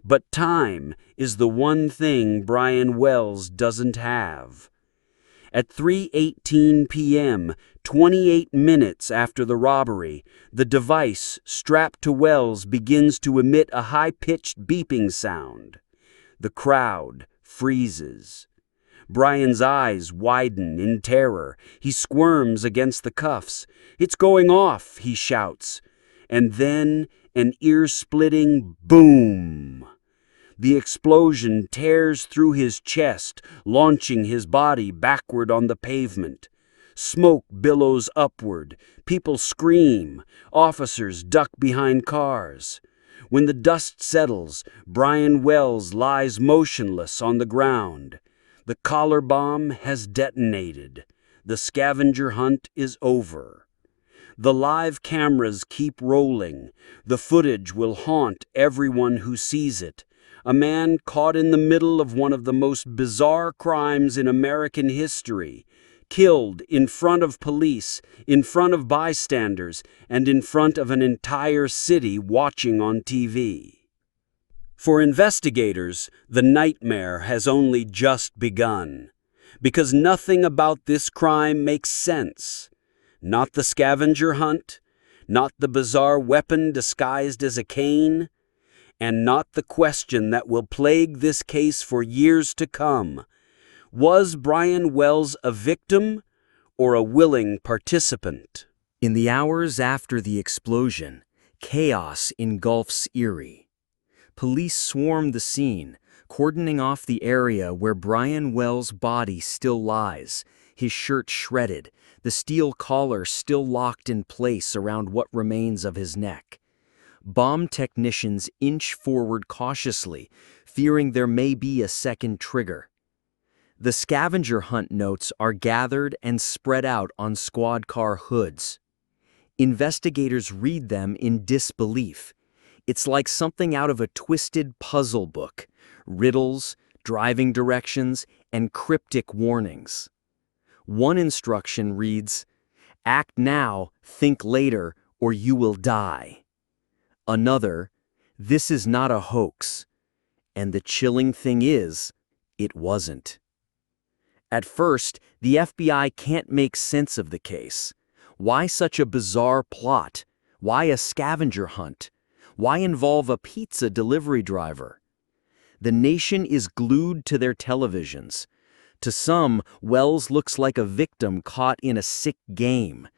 But time is the one thing Brian Wells doesn't have. At 3:18 p.m., 28 minutes after the robbery, the device strapped to Wells begins to emit a high-pitched beeping sound. The crowd freezes. Brian's eyes widen in terror. He squirms against the cuffs. "It's going off," he shouts. And then an ear-splitting boom. The explosion tears through his chest, launching his body backward on the pavement. Smoke billows upward. People scream. Officers duck behind cars. When the dust settles, Brian Wells lies motionless on the ground. The collar bomb has detonated. The scavenger hunt is over. The live cameras keep rolling. The footage will haunt everyone who sees it. A man caught in the middle of one of the most bizarre crimes in American history, killed in front of police, in front of bystanders, and in front of an entire city watching on TV. For investigators, the nightmare has only just begun, because nothing about this crime makes sense. Not the scavenger hunt, not the bizarre weapon disguised as a cane, and not the question that will plague this case for years to come. Was Brian Wells a victim or a willing participant? In the hours after the explosion, chaos engulfs Erie. Police swarm the scene, cordoning off the area where Brian Wells' body still lies, his shirt shredded, the steel collar still locked in place around what remains of his neck. Bomb technicians inch forward cautiously, fearing there may be a second trigger. The scavenger hunt notes are gathered and spread out on squad car hoods. Investigators read them in disbelief. It's like something out of a twisted puzzle book, riddles, driving directions, and cryptic warnings. One instruction reads, "Act now, think later, or you will die." Another, "This is not a hoax." And the chilling thing is, it wasn't. At first, the FBI can't make sense of the case. Why such a bizarre plot? Why a scavenger hunt? Why involve a pizza delivery driver? The nation is glued to their televisions. To some, Wells looks like a victim caught in a sick game.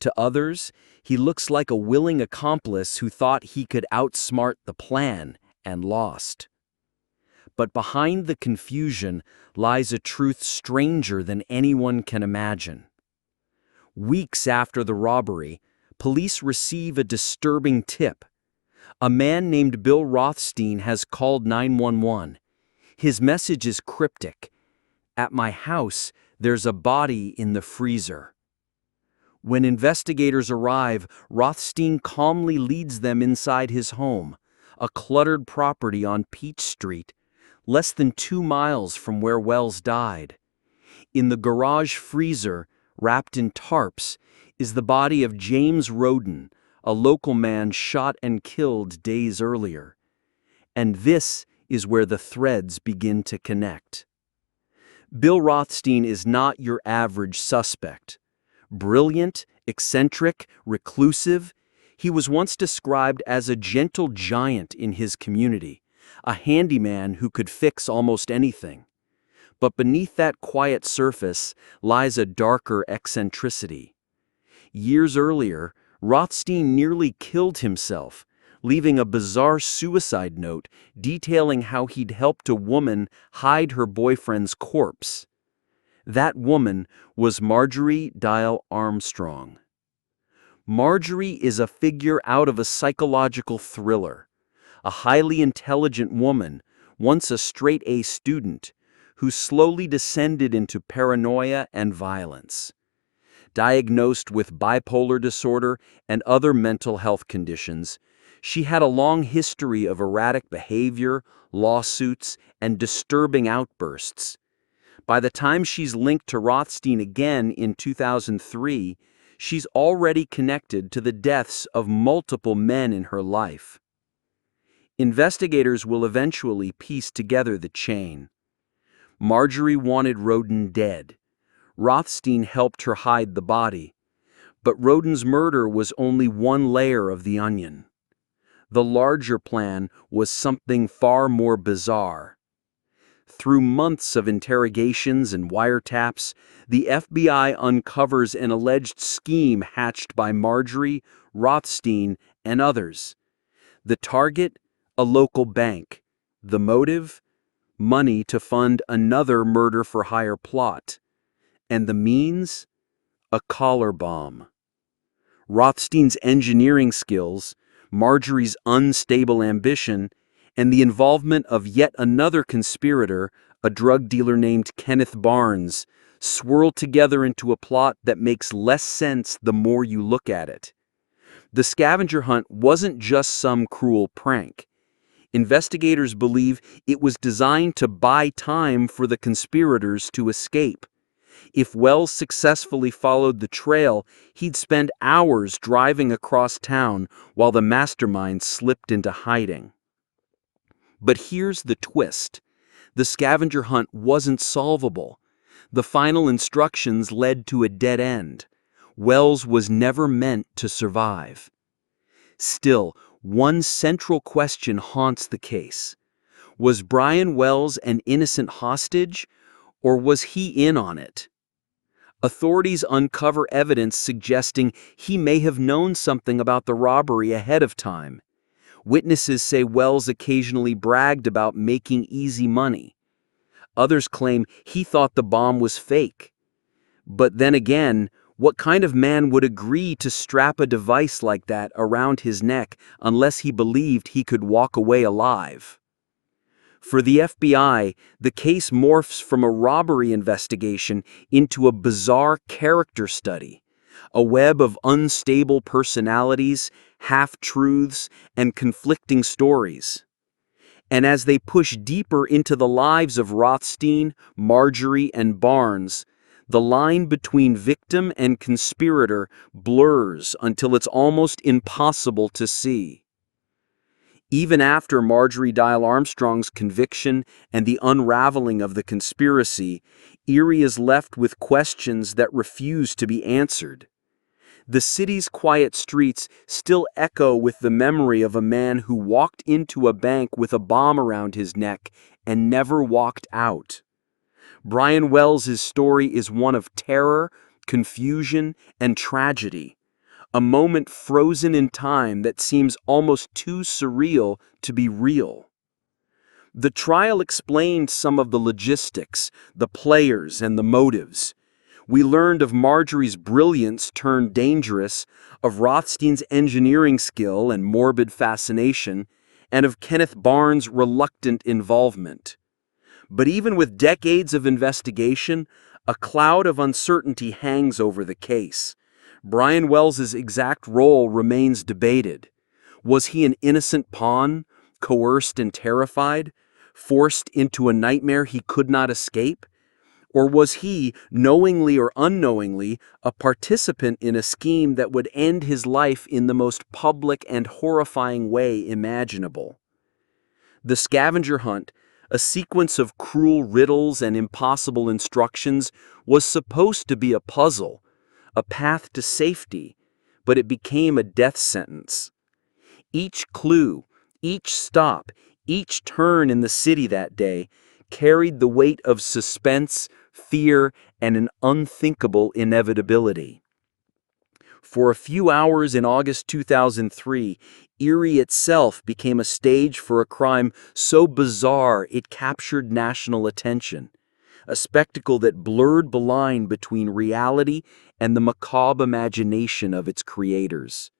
To others, he looks like a willing accomplice who thought he could outsmart the plan and lost. But behind the confusion lies a truth stranger than anyone can imagine. Weeks after the robbery, police receive a disturbing tip. A man named Bill Rothstein has called 911. His message is cryptic. "At my house, there's a body in the freezer." When investigators arrive, Rothstein calmly leads them inside his home, a cluttered property on Peach Street, less than 2 miles from where Wells died. In the garage freezer, wrapped in tarps, is the body of James Roden, a local man shot and killed days earlier. And this is where the threads begin to connect. Bill Rothstein is not your average suspect. Brilliant, eccentric, reclusive, he was once described as a gentle giant in his community, a handyman who could fix almost anything. But beneath that quiet surface lies a darker eccentricity. Years earlier, Rothstein nearly killed himself, leaving a bizarre suicide note detailing how he'd helped a woman hide her boyfriend's corpse. That woman was Marjorie Dial Armstrong. Marjorie is a figure out of a psychological thriller, a highly intelligent woman, once a straight-A student, who slowly descended into paranoia and violence. Diagnosed with bipolar disorder and other mental health conditions, she had a long history of erratic behavior, lawsuits, and disturbing outbursts. By the time she's linked to Rothstein again in 2003, she's already connected to the deaths of multiple men in her life. Investigators will eventually piece together the chain. Marjorie wanted Roden dead. Rothstein helped her hide the body. But Roden's murder was only one layer of the onion. The larger plan was something far more bizarre. Through months of interrogations and wiretaps, the FBI uncovers an alleged scheme hatched by Marjorie, Rothstein, and others. The target? A local bank. The motive? Money to fund another murder-for-hire plot. And the means? A collar bomb. Rothstein's engineering skills, Marjorie's unstable ambition, and the involvement of yet another conspirator, a drug dealer named Kenneth Barnes, swirl together into a plot that makes less sense the more you look at it. The scavenger hunt wasn't just some cruel prank. Investigators believe it was designed to buy time for the conspirators to escape. If Wells successfully followed the trail, he'd spend hours driving across town while the mastermind slipped into hiding. But here's the twist. The scavenger hunt wasn't solvable. The final instructions led to a dead end. Wells was never meant to survive. Still, one central question haunts the case. Was Brian Wells an innocent hostage, or was he in on it? Authorities uncover evidence suggesting he may have known something about the robbery ahead of time. Witnesses say Wells occasionally bragged about making easy money. Others claim he thought the bomb was fake. But then again, what kind of man would agree to strap a device like that around his neck unless he believed he could walk away alive? For the FBI, the case morphs from a robbery investigation into a bizarre character study, a web of unstable personalities, half-truths, and conflicting stories. And as they push deeper into the lives of Rothstein, Marjorie, and Barnes, the line between victim and conspirator blurs until it's almost impossible to see. Even after Marjorie Dial Armstrong's conviction and the unraveling of the conspiracy, Erie is left with questions that refuse to be answered. The city's quiet streets still echo with the memory of a man who walked into a bank with a bomb around his neck and never walked out. Brian Wells' story is one of terror, confusion, and tragedy. A moment frozen in time that seems almost too surreal to be real. The trial explained some of the logistics, the players, and the motives. We learned of Marjorie's brilliance turned dangerous, of Rothstein's engineering skill and morbid fascination, and of Kenneth Barnes' reluctant involvement. But even with decades of investigation, a cloud of uncertainty hangs over the case. Brian Wells' exact role remains debated. Was he an innocent pawn, coerced and terrified, forced into a nightmare he could not escape? Or was he, knowingly or unknowingly, a participant in a scheme that would end his life in the most public and horrifying way imaginable? The scavenger hunt, a sequence of cruel riddles and impossible instructions, was supposed to be a puzzle, a path to safety, but it became a death sentence. Each clue, each stop, Each turn in the city that day carried the weight of suspense, fear, and an unthinkable inevitability. For a few hours in August 2003, Erie itself became a stage for a crime so bizarre it captured national attention, a spectacle that blurred the line between reality and the macabre imagination of its creators.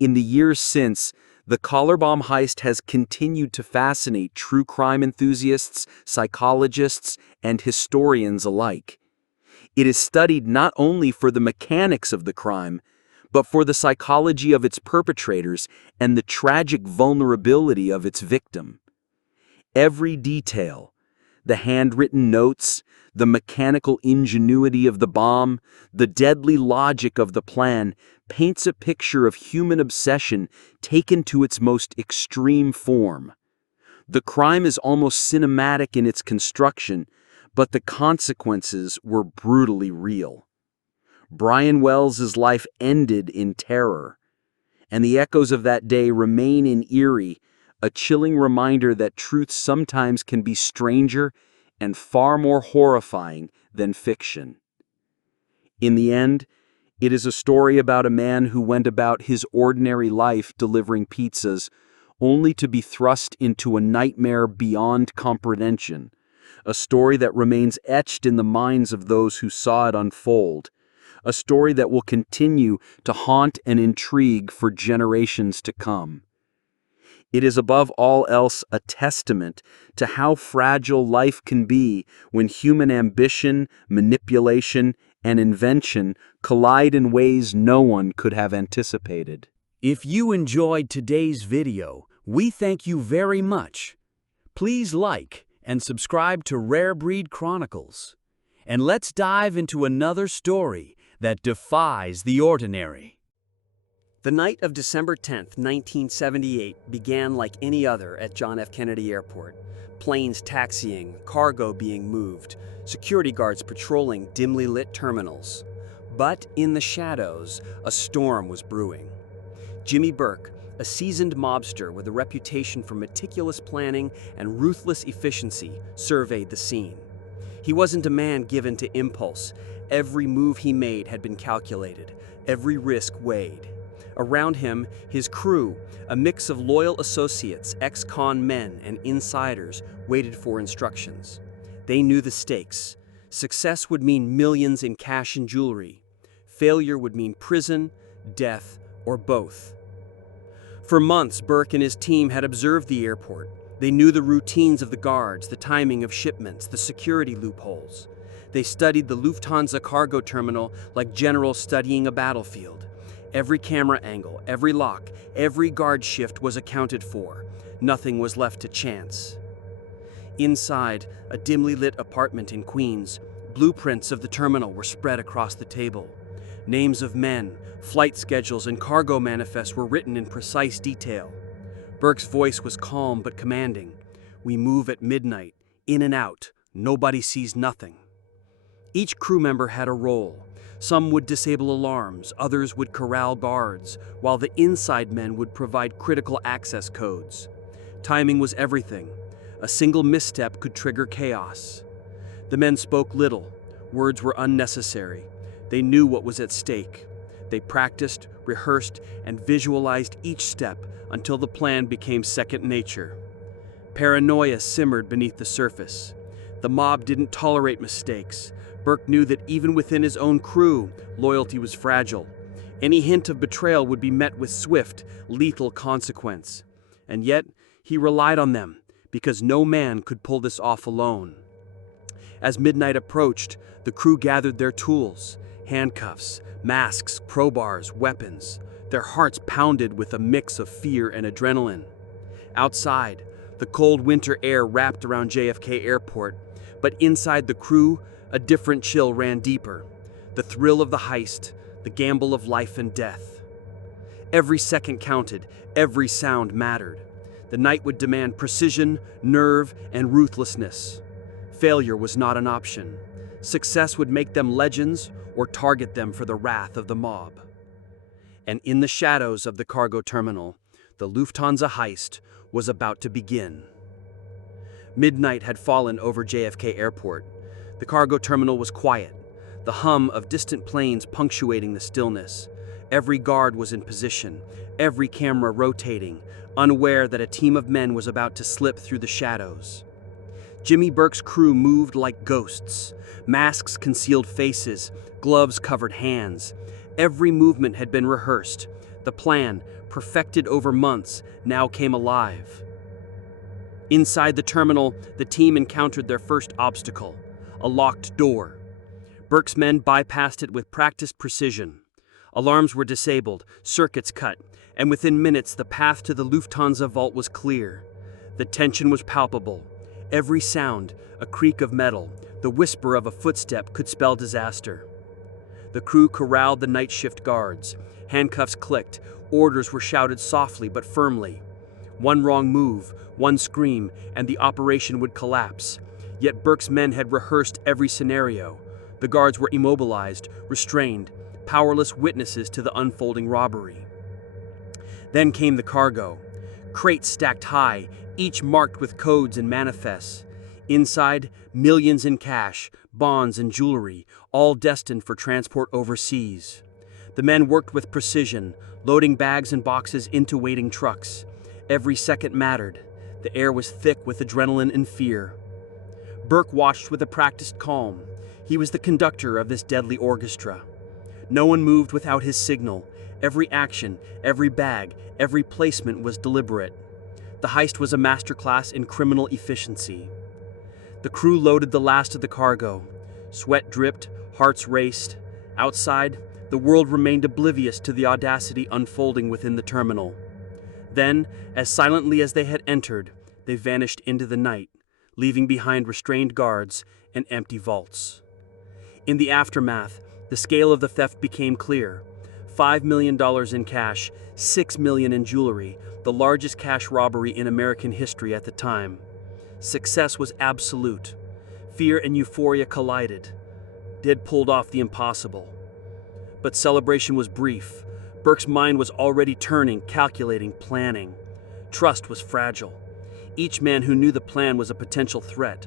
In the years since, the collar bomb heist has continued to fascinate true crime enthusiasts, psychologists, and historians alike. It is studied not only for the mechanics of the crime, but for the psychology of its perpetrators and the tragic vulnerability of its victim. Every detail, the handwritten notes, the mechanical ingenuity of the bomb, the deadly logic of the plan, paints a picture of human obsession taken to its most extreme form. The crime is almost cinematic in its construction, but the consequences were brutally real. Brian Wells's life ended in terror, and the echoes of that day remain in Erie, a chilling reminder that truth sometimes can be stranger and far more horrifying than fiction. In the end, it is a story about a man who went about his ordinary life delivering pizzas, only to be thrust into a nightmare beyond comprehension, a story that remains etched in the minds of those who saw it unfold, a story that will continue to haunt and intrigue for generations to come. It is above all else a testament to how fragile life can be when human ambition, manipulation, and invention collide in ways no one could have anticipated. If you enjoyed today's video, we thank you very much. Please like and subscribe to Rare Breed Chronicles. And let's dive into another story that defies the ordinary. The night of December 10th, 1978 began like any other at John F. Kennedy Airport. Planes taxiing, cargo being moved, security guards patrolling dimly lit terminals. But in the shadows, a storm was brewing. Jimmy Burke, a seasoned mobster with a reputation for meticulous planning and ruthless efficiency, surveyed the scene. He wasn't a man given to impulse. Every move he made had been calculated, every risk weighed. Around him, his crew, a mix of loyal associates, ex-con men, and insiders, waited for instructions. They knew the stakes. Success would mean millions in cash and jewelry. Failure would mean prison, death, or both. For months, Burke and his team had observed the airport. They knew the routines of the guards, the timing of shipments, the security loopholes. They studied the Lufthansa cargo terminal like generals studying a battlefield. Every camera angle, every lock, every guard shift was accounted for. Nothing was left to chance. Inside, a dimly lit apartment in Queens, blueprints of the terminal were spread across the table. Names of men, flight schedules, and cargo manifests were written in precise detail. Burke's voice was calm but commanding. "We move at midnight, in and out, nobody sees nothing." Each crew member had a role. Some would disable alarms, others would corral guards, while the inside men would provide critical access codes. Timing was everything. A single misstep could trigger chaos. The men spoke little. Words were unnecessary. They knew what was at stake. They practiced, rehearsed, and visualized each step until the plan became second nature. Paranoia simmered beneath the surface. The mob didn't tolerate mistakes. Burke knew that even within his own crew, loyalty was fragile. Any hint of betrayal would be met with swift, lethal consequence. And yet, he relied on them, because no man could pull this off alone. As midnight approached, the crew gathered their tools: handcuffs, masks, crowbars, weapons. Their hearts pounded with a mix of fear and adrenaline. Outside, the cold winter air wrapped around JFK Airport, but inside the crew, a different chill ran deeper. The thrill of the heist, the gamble of life and death. Every second counted, every sound mattered. The night would demand precision, nerve, and ruthlessness. Failure was not an option. Success would make them legends or target them for the wrath of the mob. And in the shadows of the cargo terminal, the Lufthansa Heist was about to begin. Midnight had fallen over JFK Airport. The cargo terminal was quiet, the hum of distant planes punctuating the stillness. Every guard was in position, every camera rotating, unaware that a team of men was about to slip through the shadows. Jimmy Burke's crew moved like ghosts. Masks concealed faces, gloves covered hands. Every movement had been rehearsed. The plan, perfected over months, now came alive. Inside the terminal, the team encountered their first obstacle, a locked door. Burke's men bypassed it with practiced precision. Alarms were disabled, circuits cut, and within minutes the path to the Lufthansa vault was clear. The tension was palpable. Every sound, a creak of metal, the whisper of a footstep could spell disaster. The crew corralled the night shift guards. Handcuffs clicked, orders were shouted softly but firmly. One wrong move, one scream, and the operation would collapse. Yet Burke's men had rehearsed every scenario. The guards were immobilized, restrained, powerless witnesses to the unfolding robbery. Then came the cargo. Crates stacked high, each marked with codes and manifests. Inside, millions in cash, bonds and jewelry, all destined for transport overseas. The men worked with precision, loading bags and boxes into waiting trucks. Every second mattered. The air was thick with adrenaline and fear. Burke watched with a practiced calm. He was the conductor of this deadly orchestra. No one moved without his signal. Every action, every bag, every placement was deliberate. The heist was a masterclass in criminal efficiency. The crew loaded the last of the cargo. Sweat dripped, hearts raced. Outside, the world remained oblivious to the audacity unfolding within the terminal. Then, as silently as they had entered, they vanished into the night, leaving behind restrained guards and empty vaults. In the aftermath, the scale of the theft became clear. $5 million in cash, $6 million in jewelry, the largest cash robbery in American history at the time. Success was absolute. Fear and euphoria collided. Did pulled off the impossible. But celebration was brief. Burke's mind was already turning, calculating, planning. Trust was fragile. Each man who knew the plan was a potential threat.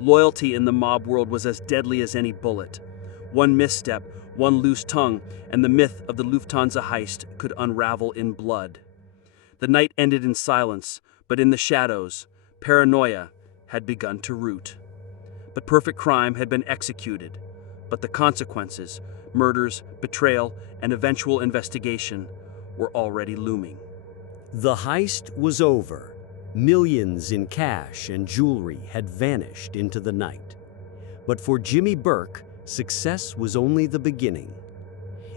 Loyalty in the mob world was as deadly as any bullet. One misstep, one loose tongue, and the myth of the Lufthansa heist could unravel in blood. The night ended in silence, but in the shadows, paranoia had begun to root. But perfect crime had been executed, but the consequences, murders, betrayal, and eventual investigation were already looming. The heist was over. Millions in cash and jewelry had vanished into the night. But for Jimmy Burke, success was only the beginning.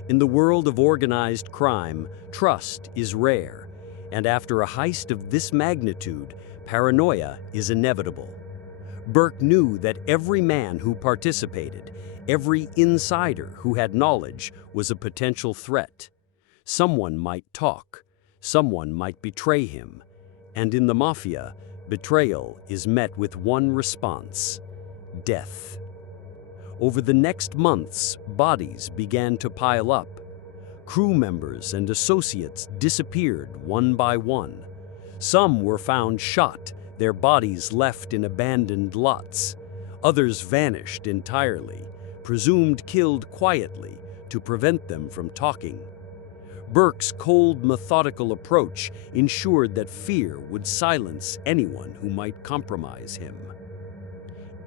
In the world of organized crime, trust is rare, and after a heist of this magnitude, paranoia is inevitable. Burke knew that every man who participated, every insider who had knowledge, was a potential threat. Someone might talk, someone might betray him, and in the mafia, betrayal is met with one response: death. Over the next months, bodies began to pile up. Crew members and associates disappeared one by one. Some were found shot, their bodies left in abandoned lots. Others vanished entirely, presumed killed quietly to prevent them from talking. Burke's cold, methodical approach ensured that fear would silence anyone who might compromise him.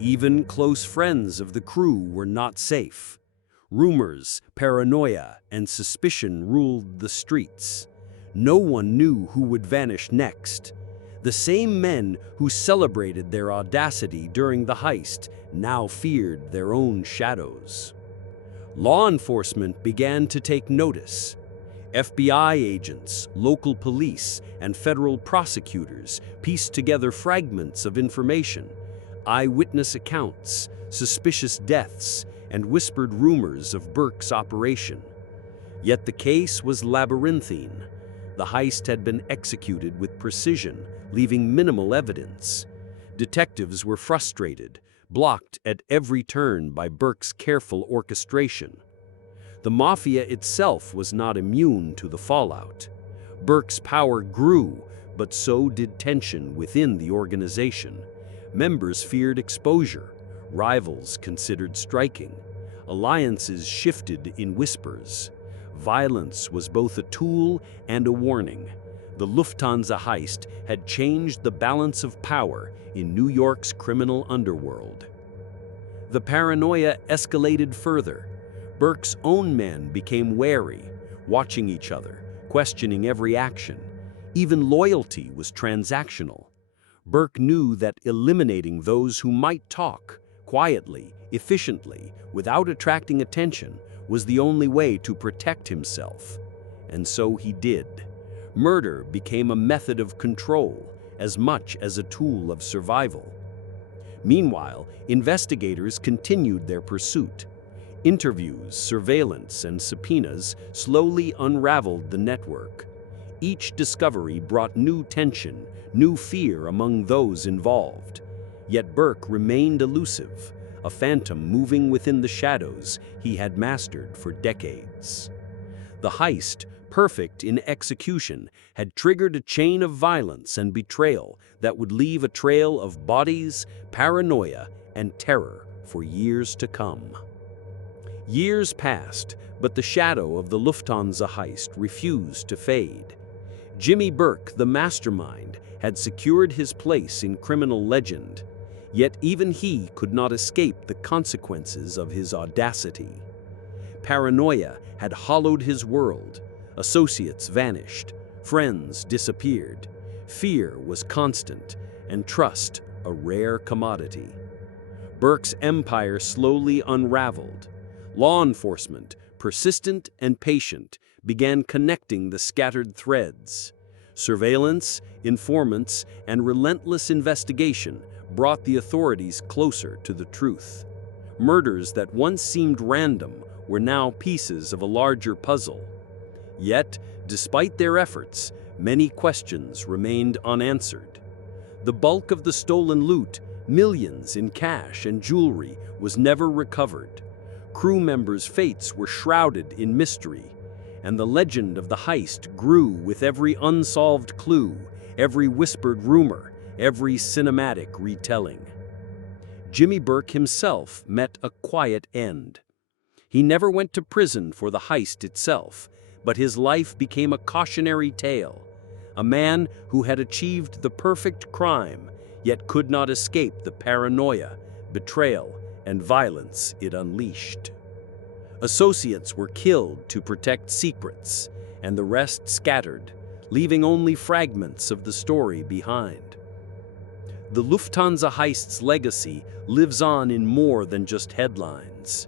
Even close friends of the crew were not safe. Rumors, paranoia, and suspicion ruled the streets. No one knew who would vanish next. The same men who celebrated their audacity during the heist now feared their own shadows. Law enforcement began to take notice. FBI agents, local police, and federal prosecutors pieced together fragments of information, eyewitness accounts, suspicious deaths, and whispered rumors of Burke's operation. Yet the case was labyrinthine. The heist had been executed with precision, leaving minimal evidence. Detectives were frustrated, blocked at every turn by Burke's careful orchestration. The mafia itself was not immune to the fallout. Burke's power grew, But so did tension within the organization. Members feared exposure, rivals considered striking, alliances shifted in whispers. Violence was both a tool and a warning. The Lufthansa heist had changed the balance of power in New York's criminal underworld. The paranoia escalated further. Burke's own men became wary, watching each other, questioning every action. Even loyalty was transactional. Burke knew that eliminating those who might talk, quietly, efficiently, without attracting attention, was the only way to protect himself. And so he did. Murder became a method of control, as much as a tool of survival. Meanwhile, investigators continued their pursuit. Interviews, surveillance, and subpoenas slowly unraveled the network. Each discovery brought new tension, new fear among those involved. Yet Burke remained elusive, a phantom moving within the shadows he had mastered for decades. The heist, perfect in execution, had triggered a chain of violence and betrayal that would leave a trail of bodies, paranoia, and terror for years to come. Years passed, but the shadow of the Lufthansa heist refused to fade. Jimmy Burke, the mastermind, had secured his place in criminal legend, yet even he could not escape the consequences of his audacity. Paranoia had hollowed his world. Associates vanished, friends disappeared, fear was constant, and trust a rare commodity. Burke's empire slowly unraveled. Law enforcement, persistent and patient, began connecting the scattered threads. Surveillance, informants, and relentless investigation brought the authorities closer to the truth. Murders that once seemed random were now pieces of a larger puzzle. Yet, despite their efforts, many questions remained unanswered. The bulk of the stolen loot, millions in cash and jewelry, was never recovered. Crew members' fates were shrouded in mystery, and the legend of the heist grew with every unsolved clue, every whispered rumor, every cinematic retelling. Jimmy Burke himself met a quiet end. He never went to prison for the heist itself, but his life became a cautionary tale. A man who had achieved the perfect crime, yet could not escape the paranoia, betrayal, and violence it unleashed. Associates were killed to protect secrets, and the rest scattered, leaving only fragments of the story behind. The Lufthansa heist's legacy lives on in more than just headlines.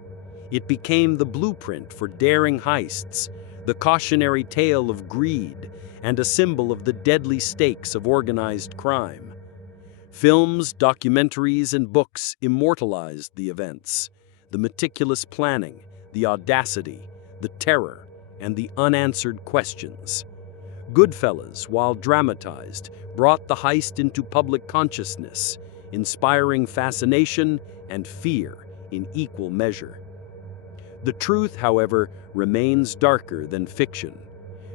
It became the blueprint for daring heists, the cautionary tale of greed, and a symbol of the deadly stakes of organized crime. Films, documentaries, and books immortalized the events, the meticulous planning, the audacity, the terror, and the unanswered questions. Goodfellas, while dramatized, brought the heist into public consciousness, inspiring fascination and fear in equal measure. The truth, however, remains darker than fiction.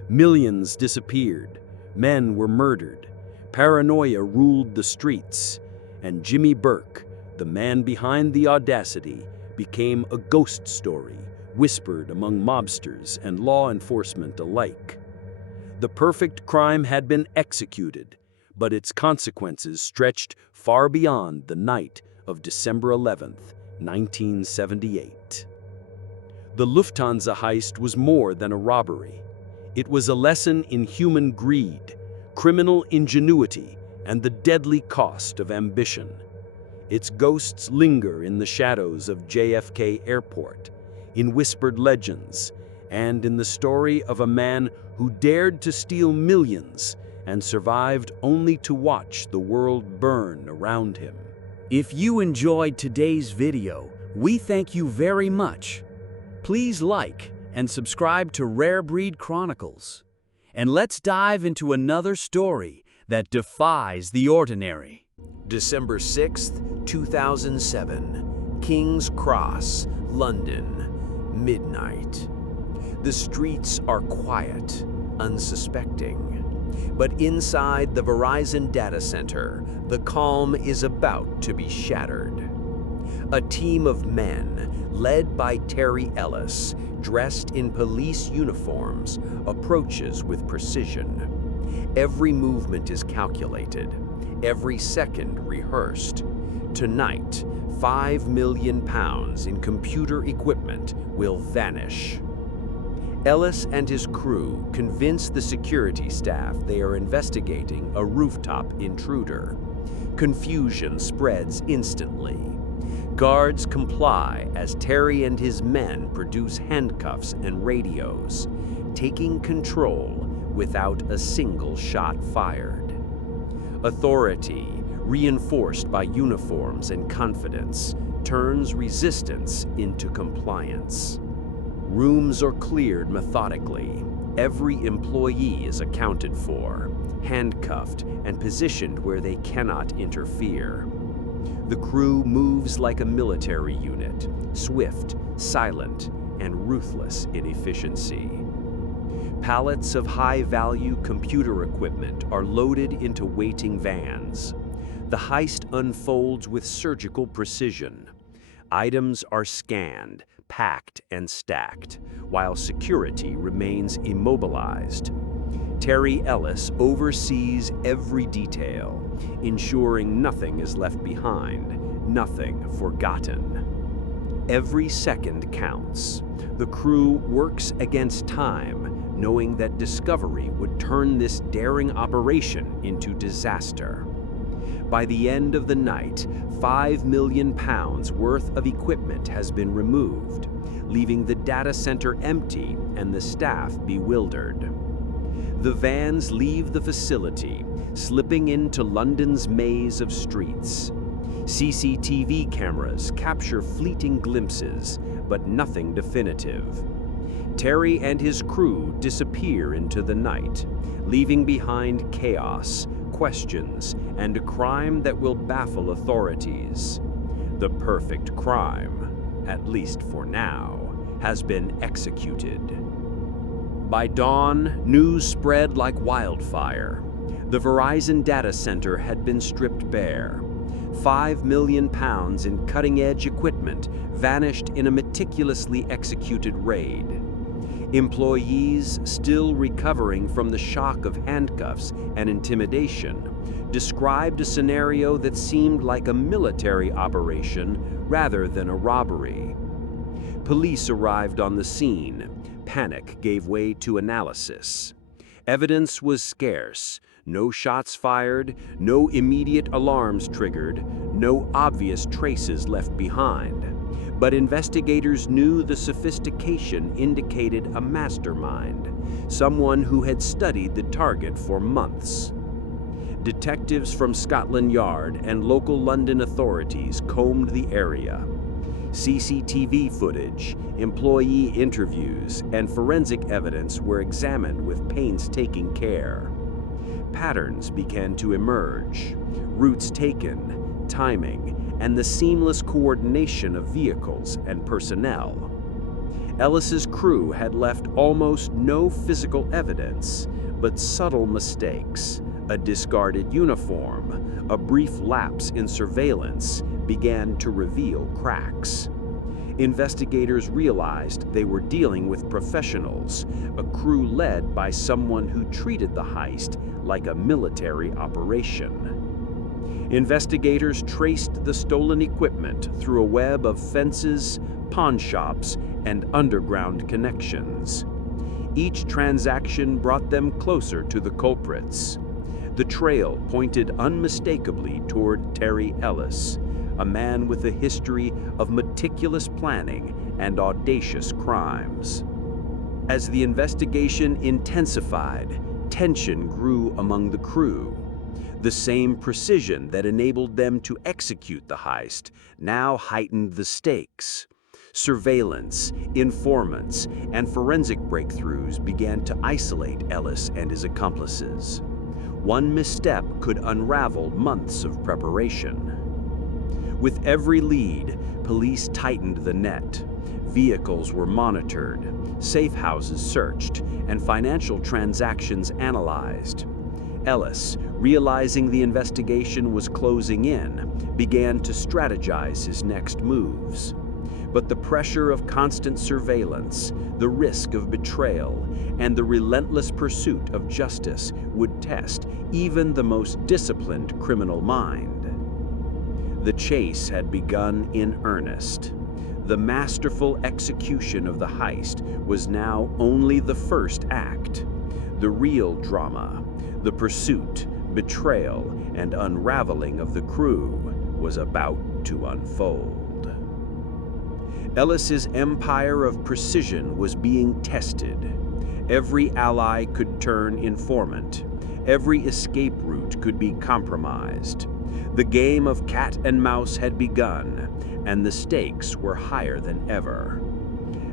Millions disappeared, men were murdered, paranoia ruled the streets, and Jimmy Burke, the man behind the audacity, became a ghost story, whispered among mobsters and law enforcement alike. The perfect crime had been executed, but its consequences stretched far beyond the night of December 11th, 1978. The Lufthansa heist was more than a robbery. It was a lesson in human greed, criminal ingenuity, and the deadly cost of ambition. Its ghosts linger in the shadows of JFK Airport, in whispered legends, and in the story of a man who dared to steal millions and survived only to watch the world burn around him. If you enjoyed today's video, we thank you very much. Please like and subscribe to Rare Breed Chronicles. And let's dive into another story that defies the ordinary. December 6th, 2007, King's Cross, London, midnight. The streets are quiet, unsuspecting. But inside the Verizon data center, the calm is about to be shattered. A team of men, led by Terry Ellis, dressed in police uniforms, approaches with precision. Every movement is calculated, every second rehearsed. Tonight, £5 million in computer equipment will vanish. Ellis and his crew convince the security staff they are investigating a rooftop intruder. Confusion spreads instantly. Guards comply as Terry and his men produce handcuffs and radios, taking control without a single shot fired. Authority, reinforced by uniforms and confidence, turns resistance into compliance. Rooms are cleared methodically. Every employee is accounted for, handcuffed and positioned where they cannot interfere. The crew moves like a military unit, swift, silent, and ruthless in efficiency. Pallets of high-value computer equipment are loaded into waiting vans. The heist unfolds with surgical precision. Items are scanned, packed, and stacked, while security remains immobilized. Terry Ellis oversees every detail, ensuring nothing is left behind, nothing forgotten. Every second counts. The crew works against time, knowing that discovery would turn this daring operation into disaster. By the end of the night, £5 million worth of equipment has been removed, leaving the data center empty and the staff bewildered. The vans leave the facility, slipping into London's maze of streets. CCTV cameras capture fleeting glimpses, but nothing definitive. Terry and his crew disappear into the night, leaving behind chaos, questions, and a crime that will baffle authorities. The perfect crime, at least for now, has been executed. By dawn, news spread like wildfire. The Verizon data center had been stripped bare. £5 million in cutting-edge equipment vanished in a meticulously executed raid. Employees, still recovering from the shock of handcuffs and intimidation, described a scenario that seemed like a military operation rather than a robbery. Police arrived on the scene. Panic gave way to analysis. Evidence was scarce. No shots fired, no immediate alarms triggered, no obvious traces left behind. But investigators knew the sophistication indicated a mastermind, someone who had studied the target for months. Detectives from Scotland Yard and local London authorities combed the area. CCTV footage, employee interviews, and forensic evidence were examined with painstaking care. Patterns began to emerge: routes taken, timing, and the seamless coordination of vehicles and personnel. Ellis's crew had left almost no physical evidence, but subtle mistakes. A discarded uniform, a brief lapse in surveillance began to reveal cracks. Investigators realized they were dealing with professionals, a crew led by someone who treated the heist like a military operation. Investigators traced the stolen equipment through a web of fences, pawn shops, and underground connections. Each transaction brought them closer to the culprits. The trail pointed unmistakably toward Terry Ellis, a man with a history of meticulous planning and audacious crimes. As the investigation intensified, tension grew among the crew. The same precision that enabled them to execute the heist now heightened the stakes. Surveillance, informants, and forensic breakthroughs began to isolate Ellis and his accomplices. One misstep could unravel months of preparation. With every lead, police tightened the net. Vehicles were monitored, safe houses searched, and financial transactions analyzed. Ellis, realizing the investigation was closing in, began to strategize his next moves. But the pressure of constant surveillance, the risk of betrayal, and the relentless pursuit of justice would test even the most disciplined criminal mind. The chase had begun in earnest. The masterful execution of the heist was now only the first act. The real drama, the pursuit, betrayal, and unraveling of the crew was about to unfold. Ellis's empire of precision was being tested. Every ally could turn informant. Every escape route could be compromised. The game of cat and mouse had begun, and the stakes were higher than ever.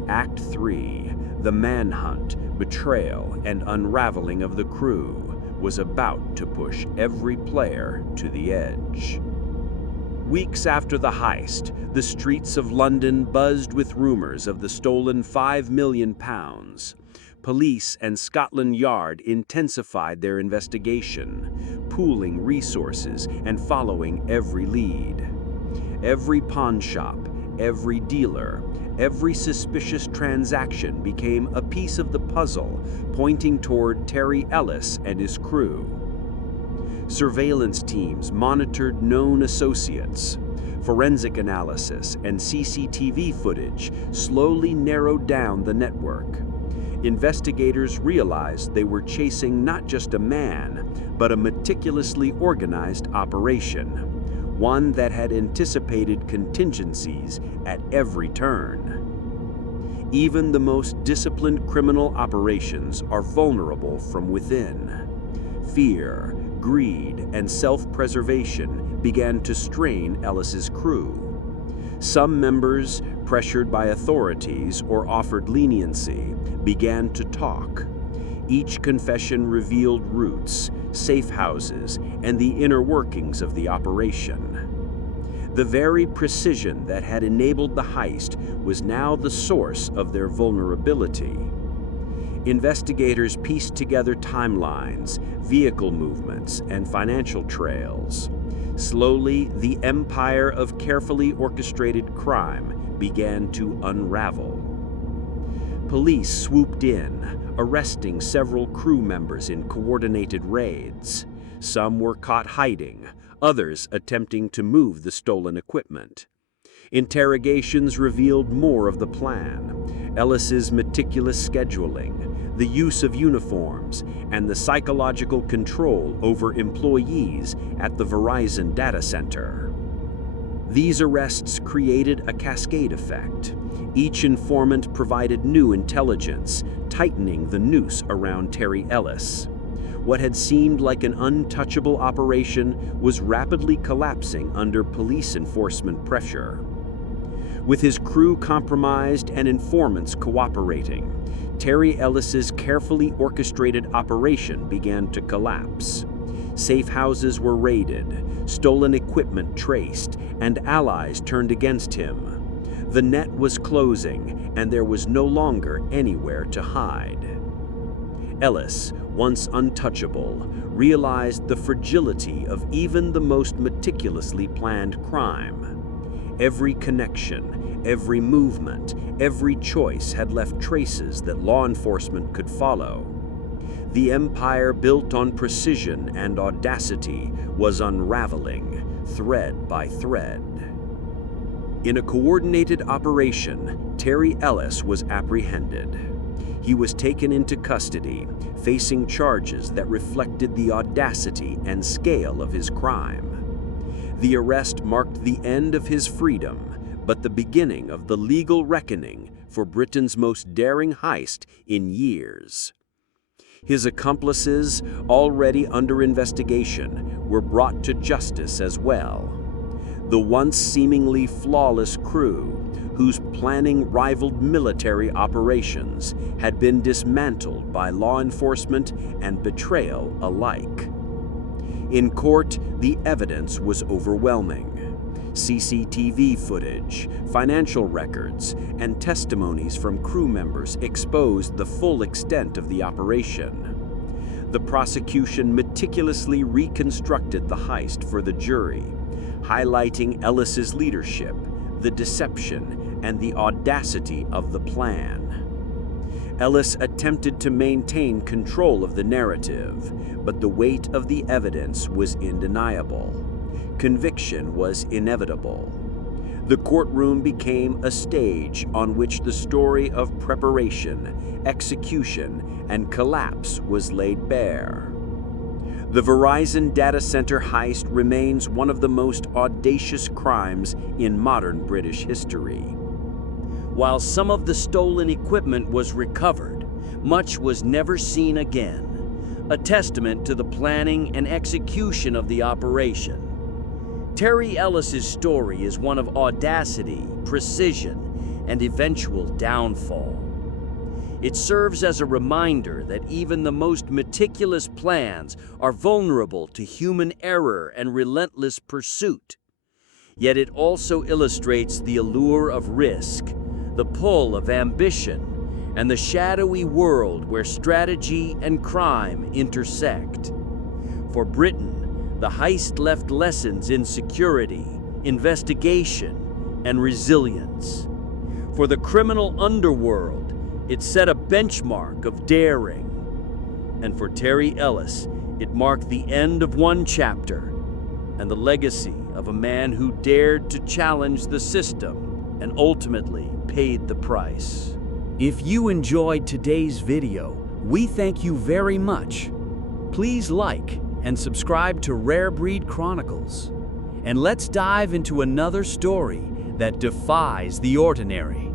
Act 3, the manhunt, betrayal, and unraveling of the crew, was about to push every player to the edge. Weeks after the heist, the streets of London buzzed with rumors of the stolen £5 million. Police and Scotland Yard intensified their investigation, pooling resources and following every lead. Every pawn shop, every dealer, every suspicious transaction became a piece of the puzzle, pointing toward Terry Ellis and his crew. Surveillance teams monitored known associates. Forensic analysis and CCTV footage slowly narrowed down the network. Investigators realized they were chasing not just a man, but a meticulously organized operation, one that had anticipated contingencies at every turn. Even the most disciplined criminal operations are vulnerable from within. Fear, greed, and self-preservation began to strain Ellis's crew. Some members, pressured by authorities or offered leniency, began to talk. Each confession revealed routes, safe houses, and the inner workings of the operation. The very precision that had enabled the heist was now the source of their vulnerability. Investigators pieced together timelines, vehicle movements, and financial trails. Slowly, the empire of carefully orchestrated crime began to unravel. Police swooped in, arresting several crew members in coordinated raids. Some were caught hiding, others attempting to move the stolen equipment. Interrogations revealed more of the plan: Ellis's meticulous scheduling, the use of uniforms, and the psychological control over employees at the Verizon data center. These arrests created a cascade effect. Each informant provided new intelligence, tightening the noose around Terry Ellis. What had seemed like an untouchable operation was rapidly collapsing under police enforcement pressure. With his crew compromised and informants cooperating, Terry Ellis's carefully orchestrated operation began to collapse. Safe houses were raided, stolen equipment traced, and allies turned against him. The net was closing, and there was no longer anywhere to hide. Ellis, once untouchable, realized the fragility of even the most meticulously planned crime. Every connection, every movement, every choice had left traces that law enforcement could follow. The empire built on precision and audacity was unraveling, thread by thread. In a coordinated operation, Terry Ellis was apprehended. He was taken into custody, facing charges that reflected the audacity and scale of his crime. The arrest marked the end of his freedom, but the beginning of the legal reckoning for Britain's most daring heist in years. His accomplices, already under investigation, were brought to justice as well. The once seemingly flawless crew, whose planning rivaled military operations, had been dismantled by law enforcement and betrayal alike. In court, the evidence was overwhelming. CCTV footage, financial records, and testimonies from crew members exposed the full extent of the operation. The prosecution meticulously reconstructed the heist for the jury, highlighting Ellis's leadership, the deception, and the audacity of the plan. Ellis attempted to maintain control of the narrative, but the weight of the evidence was undeniable. Conviction was inevitable. The courtroom became a stage on which the story of preparation, execution, and collapse was laid bare. The Verizon data center heist remains one of the most audacious crimes in modern British history. While some of the stolen equipment was recovered, much was never seen again, a testament to the planning and execution of the operation. Terry Ellis's story is one of audacity, precision, and eventual downfall. It serves as a reminder that even the most meticulous plans are vulnerable to human error and relentless pursuit. Yet it also illustrates the allure of risk, the pull of ambition, and the shadowy world where strategy and crime intersect. For Britain, the heist left lessons in security, investigation, and resilience. For the criminal underworld, it set a benchmark of daring. And for Terry Ellis, it marked the end of one chapter and the legacy of a man who dared to challenge the system and ultimately paid the price. If you enjoyed today's video, we thank you very much. Please like and subscribe to Rare Breed Chronicles. And let's dive into another story that defies the ordinary.